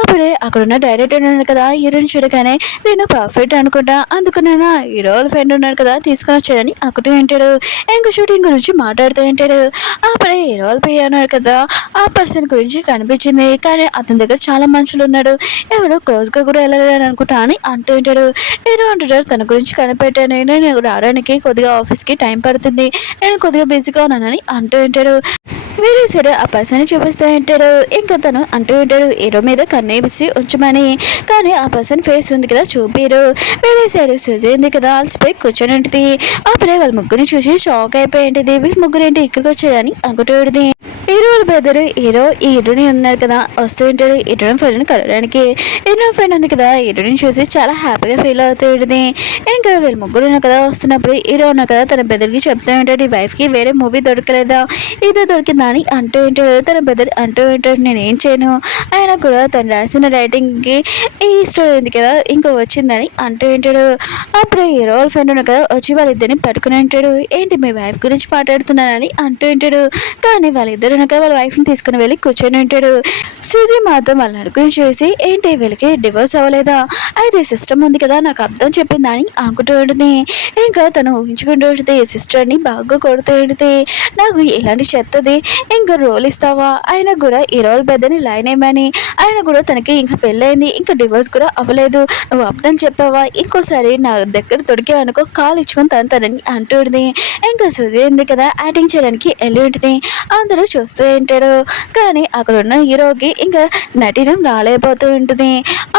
అప్పుడే అక్కడున్న డైరెక్టర్ ఉన్నాడు కదా హీరోని చూడగానే నేను పర్ఫెక్ట్ అనుకుంటా, అందుకునేనా హీరో ఫ్రెండ్ ఉన్నాడు కదా తీసుకొని వచ్చాడని అనుకుంటూ ఉంటాడు. ఇంకా షూటింగ్ గురించి మాట్లాడుతూ ఉంటాడు. అప్పుడే హీరో అన్నాడు కదా ఆ పర్సన్ గురించి కనిపించింది, కానీ అతని దగ్గర చాలా మనుషులు ఉన్నాడు, ఎవరు క్లోజ్గా కూడా వెళ్ళలేని అనుకుంటా అని అంటూ ఉంటాడు. హీరో అంటాడు, తన గురించి కనిపెట్టాను, నేను రావడానికి కొద్దిగా ఆఫీస్కి టైం పడుతుంది, నేను కొద్దిగా బిజీగా ఉన్నానని అంటూ ఉంటాడు. వేరే సైడ్ ఆ పర్సన్ చూపిస్తూ ఉంటాడు. ఇంకా తను అంటూ ఉంటాడు హీరో మీద కన్నేసి ఉంచమని. కానీ ఆ పర్సన్ ఫేస్ ఉంది కదా చూపిరు. వేరే సైడ్ సుజీ ఉంది కదా అలసిపోయి కూర్చొని ఉంటుంది. అప్పుడే వాళ్ళ ముగ్గురిని చూసి షాక్ అయిపోయింది. వీళ్ళు ముగ్గురు ఏంటి ఇక్కడికి వచ్చారని అనుకుంటుంది. హీరో వాళ్ళ బ్రదర్ హీరో ఈ హీరోని ఉన్నాడు కదా వస్తూ ఉంటాడు హీరోని ఫ్రెండ్ని కలవడానికి. హీరో ఫ్రెండ్ ఉంది కదా హీరోని చూసి చాలా హ్యాపీగా ఫీల్ అవుతూ ఉంటుంది. ఇంకా వీళ్ళు ముగ్గురు ఉన్నారు కదా వస్తున్నప్పుడు హీరో ఉన్నారు కదా తన బ్రదర్కి చెప్తూ ఉంటాడు ఈ వైఫ్కి వేరే మూవీ దొరకలేదా ఇదే దొరికిందా అని అంటూ ఉంటాడు. తన బ్రదర్ అంటూ ఉంటాడు నేను ఏం చేయను ఆయన కూడా తను రాసిన రైటింగ్కి ఈ స్టోరీ ఉంది కదా ఇంకా వచ్చిందని అంటూ ఉంటాడు. అప్పుడు హీరో వాళ్ళ ఫ్రెండ్ ఉన్నారు కదా వచ్చి వాళ్ళిద్దరిని పట్టుకుని ఉంటాడు. ఏంటి మీ వైఫ్ గురించి మాట్లాడుతున్నానని అంటూ ఉంటాడు. కానీ వాళ్ళిద్దరు వాళ్ళ వైఫ్ని తీసుకుని వెళ్ళి కూర్చొని ఉంటాడు. సూజీ మాత్రం వాళ్ళని అడుగుని చేసి ఏంటి వీళ్ళకి డివోర్స్ అవ్వలేదా అయితే సిస్టమ్ ఉంది కదా నాకు అర్థం చెప్పిందా అని అనుకుంటూ ఉంటుంది. ఇంకా తను ఊహించుకుంటూ ఉంటుంది సిస్టర్ని బాగా కొడుతూ ఉంటుంది. నాకు ఇలాంటి చెత్తది ఇంకా రోల్ ఇస్తావా ఆయన కూడా ఈ రోల్ పెద్దని లైన్ ఏమని ఆయన కూడా తనకి ఇంకా పెళ్ళైంది ఇంకా డివోర్స్ కూడా అవ్వలేదు నువ్వు అర్థం చెప్పావా ఇంకోసారి నా దగ్గర దొరికే అనుకో కాలు ఇచ్చుకొని తనని అంటుంది. ఇంకా సూజీ ఉంది కదా యాక్టింగ్ చేయడానికి వెళ్ళి ఉంటుంది. అందరూ చూస్తూ ఉంటాడు. కానీ అక్కడ ఉన్న హీరోకి ఇంకా నటినం రాలేకపోతూ ఉంటుంది.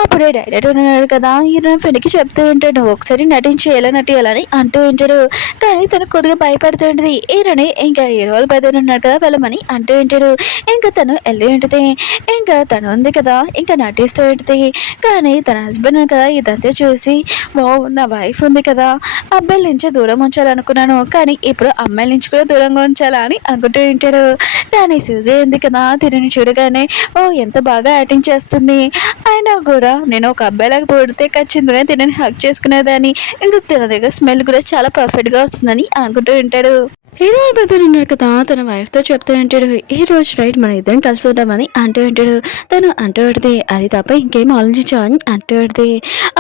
అప్పుడే డైరెక్టర్ ఉన్నాడు కదా హీరో ఫ్రెండ్కి చెప్తూ ఉంటాడు నువ్వు ఒకసారి నటించి ఎలా నటియాలని అంటూ ఉంటాడు. కానీ తను కొద్దిగా భయపడుతూ ఉంటుంది. హీరోని ఇంకా హీరోలు పెద్ద ఉన్నాడు కదా వెళ్ళమని అంటూ ఉంటాడు. ఇంకా తను వెళ్ళి ఉంటుంది. ఇంకా తను ఉంది కదా ఇంకా నటిస్తూ ఉంటుంది. కానీ తన హస్బెండ్ కదా ఇదంతా చూసి నా వైఫ్ ఉంది కదా అబ్బాయిల నుంచి దూరం ఉంచాలనుకున్నాను కానీ ఇప్పుడు అమ్మాయిల నుంచి కూడా దూరంగా ఉంచాలా అని అనుకుంటూ ఉంటాడు. కానీ సూజీ ఉంది కదా తినని చూడగానే ఎంత బాగా యాక్టింగ్ చేస్తుంది అయినా కూడా నేను ఒక అబ్బాయిలాగా పుడితే ఖచ్చితంగా తినని హక్ చేసుకునేదాన్ని ఇంకా తిన దగ్గర స్మెల్ కూడా చాలా పర్ఫెక్ట్గా వస్తుందని అనుకుంటూ ఉంటాడు. హీరో పెద్దలు ఉన్నాడు కదా తన వైఫ్తో చెప్తూ ఉంటాడు ఈ రోజు నైట్ మన ఇద్దరం కలిసి ఉంటామని అంటూ ఉంటాడు. తను అంటూ ఉంటుంది అది తప్ప ఇంకేం ఆలోచించావు అని అంటూ ఉంటుంది.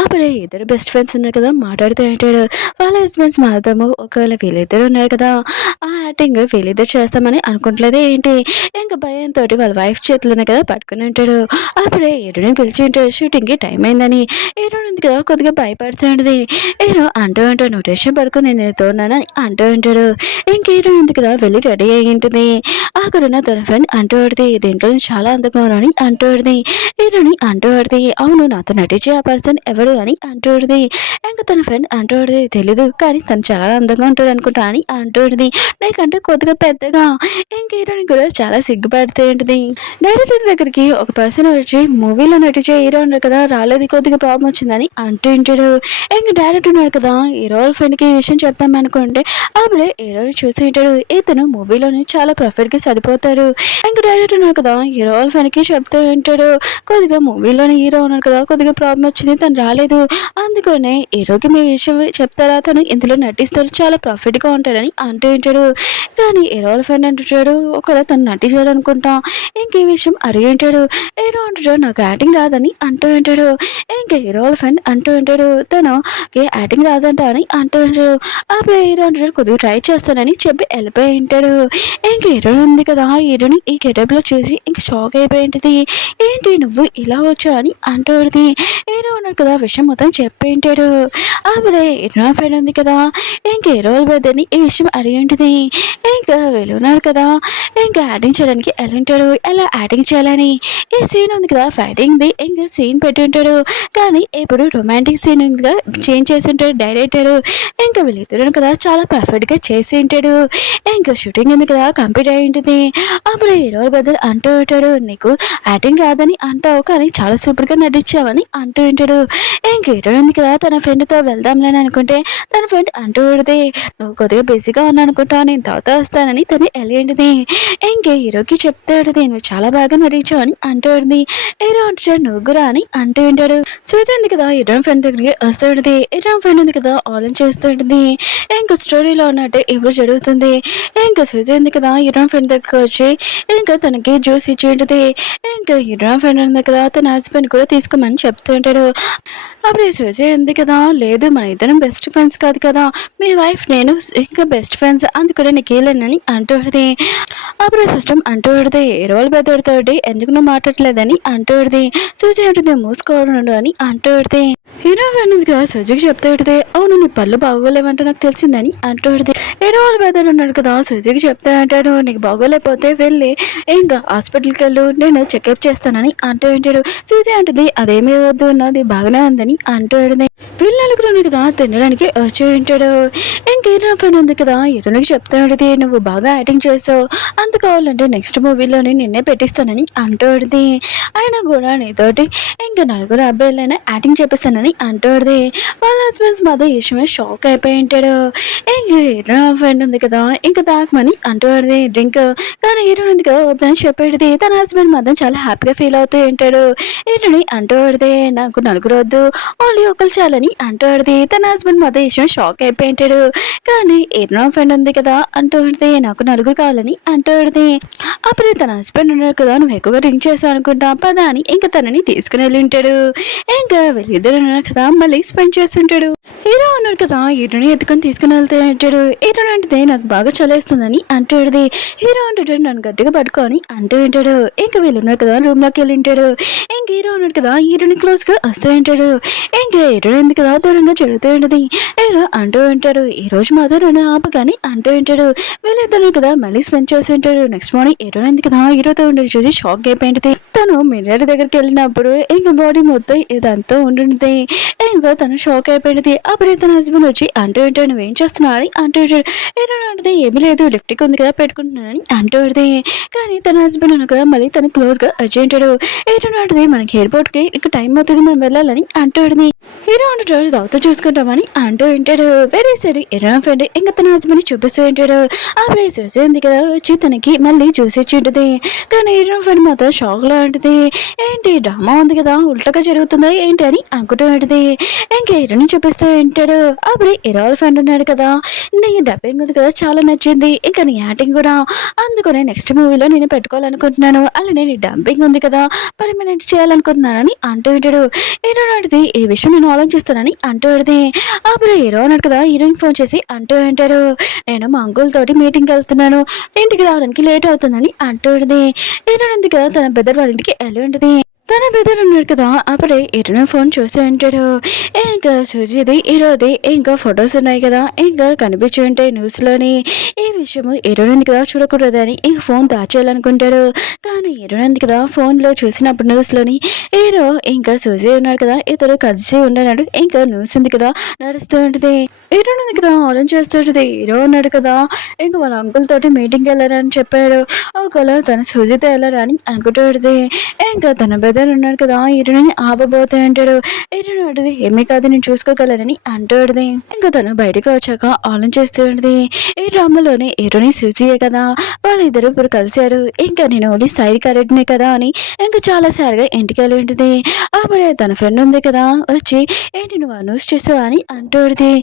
అప్పుడే ఇద్దరు బెస్ట్ ఫ్రెండ్స్ ఉన్నారు కదా మాట్లాడుతూ ఉంటాడు వాళ్ళ హస్బెండ్స్ మాత్రము ఒకవేళ వీళ్ళిద్దరు ఉన్నారు కదా ఆ యాక్టింగ్ వీళ్ళిద్దరు చేస్తామని అనుకుంటలేదే ఏంటి ఇంకా భయంతో వాళ్ళ వైఫ్ చేతులు కదా పట్టుకుని ఉంటాడు. అప్పుడే హీరోని పిలిచి ఉంటాడు షూటింగ్కి టైం అయిందని. హీరో ఉంది కదా కొద్దిగా భయపడుతూ ఉంటుంది. హీరో అంటూ ఉంటాడు నువ్వు టెన్షన్ పడుకుని నేను తోన్నానని అంటూ ఉంటాడు. ఇంక హీరో ఉంది కదా వెళ్ళి రెడీ అయ్యి ఉంటుంది. అక్కడున్న తన ఫ్రెండ్ అంటూ పడితే దీంట్లో చాలా అందంగా ఉన్నానని అంటూ పడితే హీరోని అంటూ పడితే అవును నాతో నటించే ఆ పర్సన్ ఎవరు అని అంటూ పడితే ఇంకా తన ఫ్రెండ్ అంటూ పడితే తెలీదు కానీ తను చాలా అందంగా ఉంటాడు అనుకుంటా అని అంటూ పడితే నాకంటే కొద్దిగా పెద్దగా ఇంక హీరోని కూడా చాలా సిగ్గుపడుతూ ఉంటుంది. డైరెక్టర్ దగ్గరికి ఒక పర్సన్ వచ్చి మూవీలో నటించే హీరో ఉన్నారు కదా రాలేదు కొద్దిగా ప్రాబ్లం వచ్చిందని అంటూ ఉంటాడు. ఇంక డైరెక్టర్ ఉన్నాడు కదా హీరో ఫ్రెండ్కి ఈ విషయం చెప్తాం అనుకుంటే అప్పుడే హీరోని చూసి ఉంటాడు ఇతను మూవీలోని చాలా పర్ఫెక్ట్గా సరిపోతాడు. ఇంకా డైరెక్టర్ ఉన్నాడు కదా హీరో ఫ్రెండ్కి చెప్తూ ఉంటాడు కొద్దిగా మూవీలోని హీరో ఉన్నాడు కదా కొద్దిగా ప్రాబ్లం వచ్చింది తను రాలేదు అందుకనే హీరోకి మీ విషయం చెప్తారా తను ఇందులో నటిస్తాడు చాలా ప్రాఫిట్గా ఉంటాడని అంటూ ఉంటాడు. కానీ హీరో ఫ్రెండ్ అంటుంటాడు ఒకవేళ తను నటించాడు అనుకుంటా ఇంక ఈ విషయం అడిగి ఉంటాడు. హీరో అంటుంటాడు నాకు యాక్టింగ్ రాదని అంటూ ఉంటాడు. ఇంకా హీరో ఫ్రెండ్ అంటూ ఉంటాడు తనకి యాక్టింగ్ రాదంట అని అంటూ ఉంటాడు. అప్పుడు హీరో అంటాడు కొద్దిగా ట్రై చేస్తానని చెప్పి వెళ్ళిపోయి ఉంటాడు. ఇంక హీరో ఉంది కదా హీరోని ఈ గెటప్లో చూసి ఇంక షాక్ అయిపోయి ఉంటుంది. ఏంటి నువ్వు ఇలా వచ్చావు అని అంటుంది. హీరో ఉన్నాడు కదా విషయం మొత్తం చెప్పి ఉంటాడు. అప్పుడే హీరో ఫ్రెండ్ ఉంది కదా ఇంక హీరో పెద్దని ఈ విషయం అడిగి ఉంటుంది. ఇంకా వెళ్ళున్నాడు కదా ఇంకా యాక్టింగ్ చేయడానికి వెళ్ళి ఉంటాడు. ఎలా యాక్టింగ్ చేయాలని ఈ సీన్ ఉంది కదా ఫైటింగ్ది ఇంకా సీన్ పెట్టి ఉంటాడు. కానీ ఇప్పుడు రొమాంటిక్ సీన్ ఉందిగా చేంజ్ చేసి ఉంటాడు డైరెక్టర్. ఇంకా వీళ్ళిద్దరు కదా చాలా పర్ఫెక్ట్గా చేసి ఉంటాడు. ఇంకా షూటింగ్ ఉంది కదా కంప్లీట్ అయి ఉంటుంది. అప్పుడు హీరో బదులు అంటూ ఉంటాడు నీకు యాక్టింగ్ రాదని అంటావు కానీ చాలా సూపర్గా నటించావని అంటూ ఉంటాడు. ఇంక హీరో ఉంది కదా తన ఫ్రెండ్తో వెళ్దాంలేని అనుకుంటే తన ఫ్రెండ్ అంటూ ఉంటుంది నువ్వు కొద్దిగా బిజీగా ఉన్నా అనుకుంటావు నేను తర్వాత వస్తానని తను వెళ్ళింటిది. ఇంకే హీరోకి చెప్తాడు నువ్వు చాలా బాగా నటించావు అని అంటూ ఉంటుంది. హీరో అంటాడు నువ్వు కూడా అని అంటూ ఉంటాడు. సూచి ఉంది కదా హీరో ఫ్రెండ్ దగ్గరికి వస్తుంటుంది. హీరో ఫ్రెండ్ ఉంది కదా ఆలోచన చేస్తుంటుంది. ఇంకా స్టోరీలో ఉన్నట్టు ఇప్పుడు జరుగుతుంది. ఇంకా సూచి ఉంది కదా హీరో ఫ్రెండ్ దగ్గరికి వచ్చి ఇంకా తనకి జ్యూస్ ఇచ్చి ఉంటుంది. ఇంకా హీరో ఫ్రెండ్ ఉంది కదా తన హస్బెండ్ కూడా తీసుకోమని చెప్తూ ఉంటాడు. అప్పుడు సూచి ఉంది కదా లేదు మన ఇద్దరం బెస్ట్ ఫ్రెండ్స్ కాదు కదా మీ వైఫ్ నేను ఇంకా బెస్ట్ ఫ్రెండ్స్ అందుకనే నీకు వెళ్ళనని అంటుంది. అప్పుడు సిస్టమ్ అంటుంది రోజులు పెద్దోడితోటి ఎందుకు నువ్వు మాట్లాడలేదని అంటుంది. చూసి ఉంటుంది మూసుకోవడం అని అంటుంది. హీరో అనేది సుజీకి చెప్తాడితే అవును నీ పళ్ళు బాగోలేవంటే నాకు తెలిసిందని అంటాడుది. హీరో వాళ్ళ పెద్దలు ఉన్నాడు కదా సుజీకి చెప్తా అంటాడు నీకు బాగోలేకపోతే వెళ్ళి ఇంకా హాస్పిటల్కి వెళ్ళు నేను చెకప్ చేస్తానని అంటూ ఉంటాడు. సుజీ అంటుంది అదేమీ వద్దు నాది బాగానే ఉందని అంటాడు. వీళ్ళు నలుగురు కదా తినడానికి వచ్చి ఉంటాడు. ఇంక హీరో పని ఉంది కదా హీరోనికి చెప్తాడుది నువ్వు బాగా యాక్టింగ్ చేసావు అంత కావాలంటే నెక్స్ట్ మూవీలోని నిన్నే పెట్టిస్తానని అంటాడుది. అయినా కూడా నీతోటి ఇంకా నలుగురు అబ్బాయిలైనా యాక్టింగ్ చేపిస్తానని అంటాడుది. వాళ్ళ హస్బెండ్స్ మధ్య విషయమే షాక్ అయిపోయి ఉంటాడు. ఇంక హీరో ఫ్రెండ్ ఉంది కదా ఇంకా తాగమని అంటాడుది డ్రింక్. కానీ హీరో ఉంది కదా వద్దని చెప్పేది. తన హస్బెండ్ మాత్రం చాలా హ్యాపీగా ఫీల్ అవుతూ ఉంటాడు. హీరోని అంటాడుది నాకు నలుగురు వద్దు ఓన్లీ ఒకరు చాలని అంటాడుది. తన హస్బెండ్ మధ్య విషయం షాక్ అయిపోయి ఉంటాడు. కానీ హీరో ఫ్రెండ్ ఉంది కదా అంటాడుది నాకు నలుగురు కావాలని అంటాడుది. అప్పుడు తన హస్బెండ్ ఉన్నాడు కదా నువ్వు ఎక్కువగా డ్రింక్ చేసావు అనుకుంటా పదా అని ఇంకా తనని తీసుకుని వెళ్ళి ఉంటాడు. ఇంకా వీళ్ళిద్దరు ఉన్నారు కదా మళ్ళీ స్పెండ్ చేస్తుంటాడు. హీరో ఉన్నాడు కదా హీరోని ఎత్తుకొని తీసుకుని వెళ్తూ ఉంటాడు. హీరో అంటే నాకు బాగా చలేస్తుందని అంటాడుది. హీరో అంటాడు నన్ను గట్టిగా పట్టుకొని అంటూ ఉంటాడు. ఇంకా వీళ్ళు ఉన్నారు కదా రూమ్ లోకి వెళ్ళి ఉంటాడు. ఇంక హీరో ఉన్నాడు కదా హీరోని క్లోజ్ గా వస్తూ ఉంటాడు. ఇంకా హీరో ఉంది కదా దూరంగా జరుగుతూ ఉంటుంది. హీరో అంటూ ఉంటాడు ఈ రోజు మాత్రం నన్ను ఆపగాని అంటూ ఉంటాడు. వీళ్ళిద్దరు కదా మళ్ళీ స్పెండ్ చేసి ఉంటాడు. నెక్స్ట్ మార్నింగ్ హీరో ఉంది కదా హీరోతో ఉండేది చూసి షాక్ అయిపోయింది. తను మిర్రర్ దగ్గరికి వెళ్ళినప్పుడు ఇంకా బాడీ మొత్తం ఇదంతా ఉండుంది. ఇంకా తను షాక్ అయిపోయింది. అప్పుడే తన హస్బెండ్ వచ్చి అంటూ ఉంటాడు నువ్వేం చేస్తున్నావు అని అంటూ ఉంటాడు. హీరో అంటే ఏమీ లేదు లిఫ్ట్కి ఉంది కదా పెట్టుకుంటున్నానని అంటూ ఉంటుంది. కానీ తన హస్బెండ్ అను కదా మళ్ళీ తను క్లోజ్ గా వచ్చి ఉంటాడు. హీరో అంటే మనకి ఎయిర్పోర్ట్ కి ఇంకా టైం అవుతుంది మనం వెళ్ళాలని అంటూ ఉంటుంది. హీరో అంటాడు దావతో చూసుకుంటామని అంటూ ఉంటాడు. వెరీ సరే హీరో ఫ్రెండ్ ఇంకా తన హస్బెండ్ చూపిస్తూ ఉంటాడు. అప్పుడే చూసి ఉంది కదా వచ్చి తనకి మళ్ళీ చూసి ఉంటుంది. కానీ హీరో ఫ్రెండ్ మాత్రం షాక్ లో ఉంటుంది. ఏంటి డ్రామా ఉంది కదా ఉల్టగా జరుగుతుందా ఏంటి అని అనుకుంటూ ఉంటుంది. ఇంకా హీరోని చూపిస్తూ ఉంటాడు. అప్పుడు హీరో ఫ్రెండ్ ఉన్నాడు కదా నీ డబ్బింగ్ ఉంది కదా చాలా నచ్చింది ఇంకా నీ యాక్టింగ్ కూడా అందుకనే నెక్స్ట్ మూవీలో నేను పెట్టుకోవాలనుకుంటున్నాను అలానే నీ డబ్బింగ్ ఉంది కదా పర్మనెంట్ చేయాలనుకుంటున్నానని అంటూ ఉంటాడు. హీరో అడిగితే ఈ విషయం నేను ఆలోచిస్తానని అంటూ అడితే అప్పుడు హీరో అన్నాడు కదా హీరోయిన్ ఫోన్ చేసి అంటూ ఉంటాడు నేను మా అంకుల్ తోటి మీటింగ్కి వెళ్తున్నాను ఇంటికి రావడానికి లేట్ అవుతుందని అంటూ ఉంటుంది. హీరో ఉంది కదా తన బెదర్ వాళ్ళ ఇంటికి వెళ్ళి ఉంటుంది. తన బెదర్ ఉన్నాడు కదా అప్పుడే హీరోని ఫోన్ చూసి ఉంటాడు. ఇంకా సుజీది హీరోది ఇంకా ఫొటోస్ ఉన్నాయి కదా ఇంకా కనిపించి ఉంటాయి న్యూస్లోని. ఈ విషయము హీరోని ఉంది కదా చూడకూడదని ఇంకా ఫోన్ దాచేయాలనుకుంటాడు. కానీ హీరోని ఉంది కదా ఫోన్లో చూసినప్పుడు న్యూస్లోని హీరో ఇంకా సుజీ ఉన్నాడు కదా ఇతడు కలిసి ఉన్నాడు. ఇంకా న్యూస్ ఉంది కదా నడుస్తూ ఉంటుంది. హీరోని ఉంది కదా ఆలోచన చేస్తుంటుంది. హీరో ఉన్నాడు కదా ఇంకా వాళ్ళ అంకుల్ తోటి మీటింగ్కి వెళ్ళారని చెప్పాడు. ఒకవేళ తన సుజీతో వెళ్ళారని అనుకుంటుంది. ఇంకా తన బెదర్ ఉన్నాడు కదా హీరోని ఆపబోతే అంటాడు. హీరోని అంటది ఏమీ కాదు నేను చూసుకోగలనని అంటాడుది. ఇంకా తను బయటకు వచ్చాక ఆలోచన చేస్తూ ఉంటుంది. ఈ డ్రామాలోనే హీరోని సూజీయే కదా వాళ్ళిద్దరు ఇప్పుడు కలిశారు ఇంకా నేను ఓన్లీ సైడ్ క్యారెక్టర్నే కదా అని ఇంకా చాలా సాడ్గా ఇంటికి వెళ్ళి ఉంటుంది. అప్పుడే తన ఫ్రెండ్ ఉంది కదా వచ్చి ఏంటి నువ్వు అనౌన్స్ చేసావా అని అంటాడుది.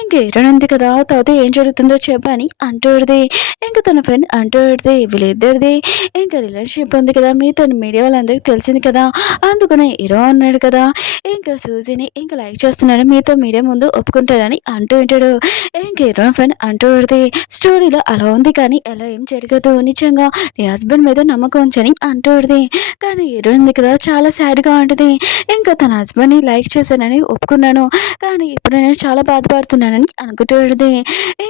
ఇంకా హీరోని ఉంది కదా తర్వాత ఏం జరుగుతుందో చెప్పని అంటాడుది. ఇంకా తన ఫ్రెండ్ అంటాడుది వీళ్ళిద్దరిది ఇంకా రిలేషన్షిప్ ఉంది కదా మీతో మీడియా వాళ్ళందరికీ తెలిసింది కదా అందుకనే హీరో అన్నాడు కదా ఇంకా సూజీని ఇంకా లైక్ చేస్తున్నాడు మీతో మీడియా ముందు ఒప్పుకుంటాడని అంటూ ఉంటాడు. ఇంకా హీరో ఫ్రెండ్ అంటూ ఉంటుంది స్టోరీలో అలా ఉంది కానీ ఎలా ఏం జరగదు నిజంగా నీ హస్బెండ్ మీద నమ్మకం ఉంచని అంటూ ఉంటుంది. కానీ హీరో ఉంది కదా చాలా సాడ్గా ఉంటుంది. ఇంకా తన హస్బెండ్ని లైక్ చేశానని ఒప్పుకున్నాను కానీ ఇప్పుడు నేను చాలా బాధపడుతున్నానని అనుకుంటూ ఉంటుంది.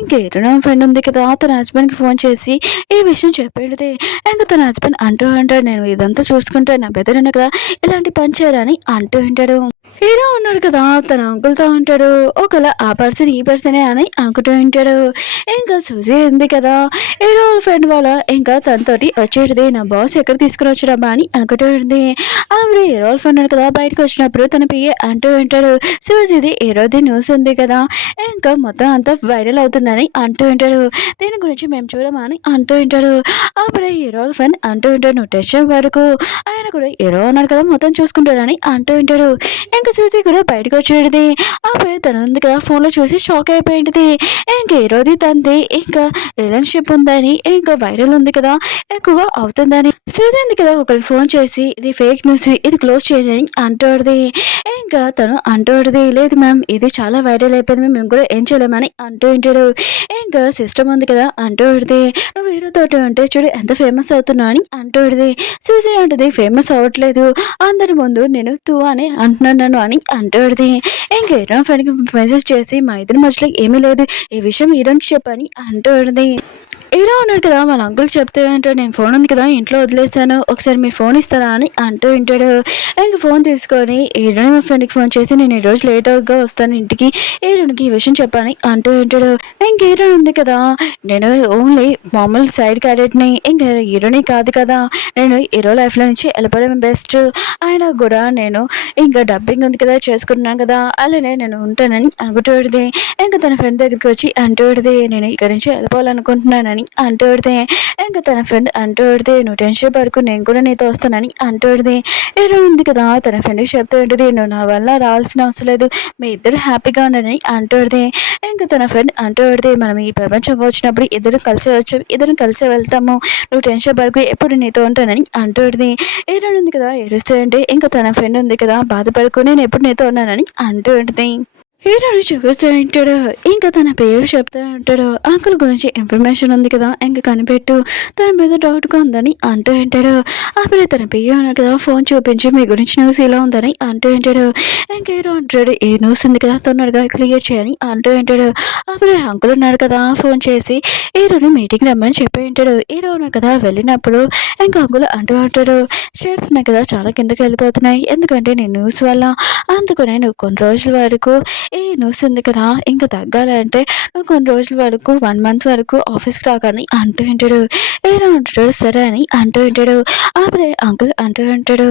ఇంకా హీరో ఫ్రెండ్ ఉంది కదా తన హస్బెండ్కి ఫోన్ చేసి ఈ విషయం చెప్పేది. ఇంకా తన హస్బెండ్ అంటూ ఉంటాడు నేను ఇదంతా చూసుకుంటాను నా బెదర్ ఉన్న కదా ఇలాంటి పని చేయాలని అంటూ ఉంటాడు. హీరో ఉన్నాడు కదా తన అంకుల్తో ఉంటాడు ఒకవేళ ఆ పర్సన్ ఈ పర్సనే అని అనుకుంటూ ఉంటాడు. ఇంకా సుజీ ఉంది కదా హీరో ఫ్రెండ్ వాళ్ళ ఇంకా తనతోటి వచ్చేది నా బాస్ ఎక్కడ తీసుకుని వచ్చాడబ్బా అని అనుకుంటూ ఉంటుంది. ఆవిడ హీరో ఫ్రెండ్ ఉన్నాడు కదా బయటకు వచ్చినప్పుడు తన పియ్యే అంటూ ఉంటాడు సుజీది హీరోది న్యూస్ ఉంది కదా ఇంకా మొత్తం అంతా వైరల్ అవుతుందని అంటూ ఉంటాడు. దీని గురించి మేము చూడమా అని అంటూ ఉంటాడు. అప్పుడే హీరో ఫ్రెండ్ అంటూ ఉంటాడు నువ్వు టెన్షన్ వరకు ఆయన కూడా హీరో ఉన్నాడు కదా మొత్తం చూసుకుంటాడని అంటూ ఉంటాడు. ఇంకా చూసి కూడా బయటకు వచ్చేది. అప్పుడే తను ఉంది కదా ఫోన్లో చూసి షాక్ అయిపోయింది. ఇంకా హీరోది తంది ఇంకా రిలేషన్షిప్ ఉందని ఇంకా వైరల్ ఉంది కదా ఎక్కువగా అవుతుందని చూసి ఉంది కదా ఒకరికి ఫోన్ చేసి ఇది ఫేక్ న్యూస్ ఇది క్లోజ్ చేయండి అంటాడుది. ఇంకా తను అంటాడుది లేదు మ్యామ్ ఇది చాలా వైరల్ అయిపోయింది మేము కూడా ఏం చేయలేమని అంటూ ఉంటాడు. ఇంకా సిస్టమ్ ఉంది కదా అంటాడుది నువ్వు హీరోతోటి అంటే చూడు ఎంత ఫేమస్ అవుతున్నావు అని అంటాడుది. చూసి అంటది ఫేమస్ అవ్వట్లేదు అందరి ముందు నేను తూ అని అంటున్నాను ఉంటాను అని అంటాడుది. ఇంక హీరో ఫ్రెండ్కి మెసేజ్ చేసి మా ఇద్దరి మధ్యలో ఏమీ లేదు, ఈ విషయం హీరోకి చెప్పని అంటాడుది. హీరో ఉన్నాడు కదా, వాళ్ళ అంకుల్ చెప్తే ఏంటో నేను ఫోన్ ఉంది కదా ఇంట్లో వదిలేసాను, ఒకసారి మీ ఫోన్ ఇస్తారా అని అంటూ ఉంటాడు. ఇంక ఫోన్ తీసుకొని హీరోని మా ఫ్రెండ్కి ఫోన్ చేసి నేను ఈరోజు లేట్గా వస్తాను ఇంటికి, హీరోనికి ఈ విషయం చెప్పని అంటూ ఉంటాడు. ఇంక హీరో ఉంది కదా, నేను ఓన్లీ మామూలు సైడ్ క్యారెక్టర్ని, ఇంకా హీరోని కాదు కదా, నేను హీరో లైఫ్లో నుంచి వెళ్ళిపోవడం బెస్ట్, ఆయన కూడా నేను ఇంకా డబ్బింగ్ ఉంది కదా చేసుకుంటున్నాను కదా, అలానే నేను ఉంటానని అనుకుంటూడిది. ఇంకా తన ఫ్రెండ్ దగ్గరికి వచ్చి అంటూడిది నేను ఇక్కడి నుంచి వెళ్ళిపోవాలనుకుంటున్నానని అంటూడిది. ఇంకా తన ఫ్రెండ్ అంటూడిది నువ్వు టెన్షన్ పడుకు, నేను కూడా నీతో వస్తానని అంటూడిది. హీరో ఉంది కదా, తన ఫ్రెండ్కి చెప్తూ ఉంటుంది నువ్వు నా వల్ల రావాల్సిన అవసరం లేదు, మీ ఇద్దరు హ్యాపీగా ఉన్నారని అంటూడిది. ఇంకా తన ఫ్రెండ్ అంటూడిది మనం ఈ ప్రపంచంగా వచ్చినప్పుడు ఇద్దరు కలిసి వచ్చాం, ఇద్దరు కలిసి వెళ్తాము, నువ్వు టెన్షన్ పడుకు, ఎప్పుడు నీతో ఉంటానని అంటూడిది. హీరో ఉంది కదా ఏడుస్తూ ఉంటే ఇంకా తన ఫ్రెండ్ ఉంది కదా బాధపడుకు, నేను ఎప్పుడు నీతో ఉన్నానని అంటూ ఉంటుంది. హీరోని చూపిస్తూ ఉంటాడు. ఇంకా తన పేరు చెప్తూ ఉంటాడు, అంకుల్ గురించి ఇన్ఫర్మేషన్ ఉంది కదా ఇంకా కనిపెట్టు, తన మీద డౌట్గా ఉందని అంటూ ఉంటాడు. అప్పుడే తన పేరు ఉన్నాడు కదా ఫోన్ చూపించి మీ గురించి న్యూస్ ఇలా ఉందని అంటూ ఉంటాడు. ఇంకా హీరో అంటాడు ఏ న్యూస్ ఉంది కదా తొందరగా క్లియర్ చేయని అంటూ ఉంటాడు. అప్పుడే అంకుల్ ఉన్నాడు కదా ఫోన్ చేసి హీరోని మీటింగ్ రమ్మని చెప్పి ఉంటాడు. హీరో ఉన్నాడు కదా వెళ్ళినప్పుడు ఇంకా అంకుల్ అంటూ ఉంటాడు షేర్స్ ఉన్నాయి కదా చాలా కిందకి వెళ్ళిపోతున్నాయి, ఎందుకంటే నీ న్యూస్ వల్ల, అందుకనే నువ్వు కొన్ని రోజుల వరకు ఈ న్యూస్ ఉంది కదా ఇంకా తగ్గాలంటే నువ్వు కొన్ని రోజుల వరకు 1 మంత్ వరకు ఆఫీస్కి రాగాని అంటూ ఉంటాడు. ఏదో అంటాడు సరే అని అంటూ ఉంటాడు. అప్పుడే అంకుల్ అంటూ ఉంటాడు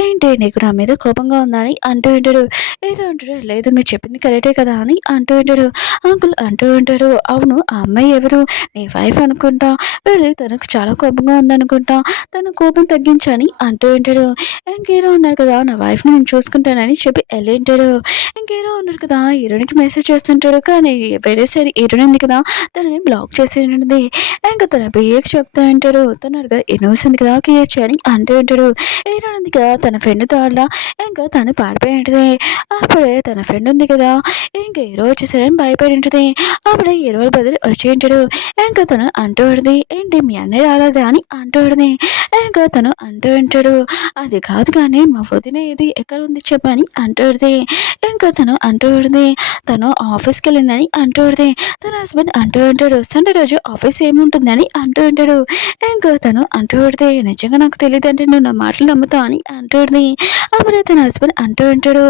ఏంటి నీకు నా మీద కోపంగా ఉందని అంటూ ఉంటాడు. ఏదో అంటాడు లేదు మీరు చెప్పింది కరెక్టే కదా అని అంటూ ఉంటాడు. అంకుల్ అంటూ ఉంటాడు అవును ఆ అమ్మాయి ఎవరు, నీ వైఫ్ అనుకుంటా, వెళ్ళి తనకు చాలా కోపంగా ఉందనుకుంటా, తన కోపం తగ్గించని అంటూ ఉంటాడు. ఇంకేదో ఉన్నారు కదా నా వైఫ్ని నేను చూసుకుంటానని చెప్పి వెళ్ళి ఉంటాడు. ఇంకేదో ఉన్నాడు కదా హీరోనికి మెసేజ్ చేస్తుంటాడు, కానీ వేరే సైడ్ హీరోయిన్ ఉంది కదా తనని బ్లాక్ చేసి ఉంటుంది. ఇంకా తన బియ్యకి చెప్తా ఉంటాడు తనగా న్యూస్ ఉంది కదా క్లియర్ చేయని అంటూ ఉంటాడు. హీరోయిన్ ఉంది కదా తన ఫ్రెండ్ తాళ్ళ ఇంకా తను పాడిపోయి ఉంటుంది. అప్పుడే తన ఫ్రెండ్ ఉంది కదా ఇంకా హీరో వచ్చేసరికి భయపడి ఉంటుంది. అప్పుడే హీరో బదులు వచ్చి ఉంటాడు. ఇంకా తను అంటూ ఉంటుంది ఏంటి మీ అన్నయ్య రాలేదా అని అంటూ ఉంటుంది. ఇంకా తను అంటూ ఉంటాడు అది కాదు కానీ మా వదిన ఏది ఎక్కడ ఉంది చెప్పని అంటూ ఉంటుంది. ఇంకా తను అంటూ ఉంటుంది తను ఆఫీస్కి వెళ్ళిందని అంటూ ఉంటుంది. తన హస్బెండ్ అంటూ ఉంటాడు సండే రోజు ఆఫీస్ ఏముంటుందని అంటూ ఉంటాడు. ఇంకా తను అంటూ ఉంటుంది నిజంగా నాకు తెలియదు అంటే నువ్వు నా మాటలు నమ్ముతావు అని అంటూ ఉంటుంది. అప్పుడే తన హస్బెండ్ అంటూ ఉంటాడు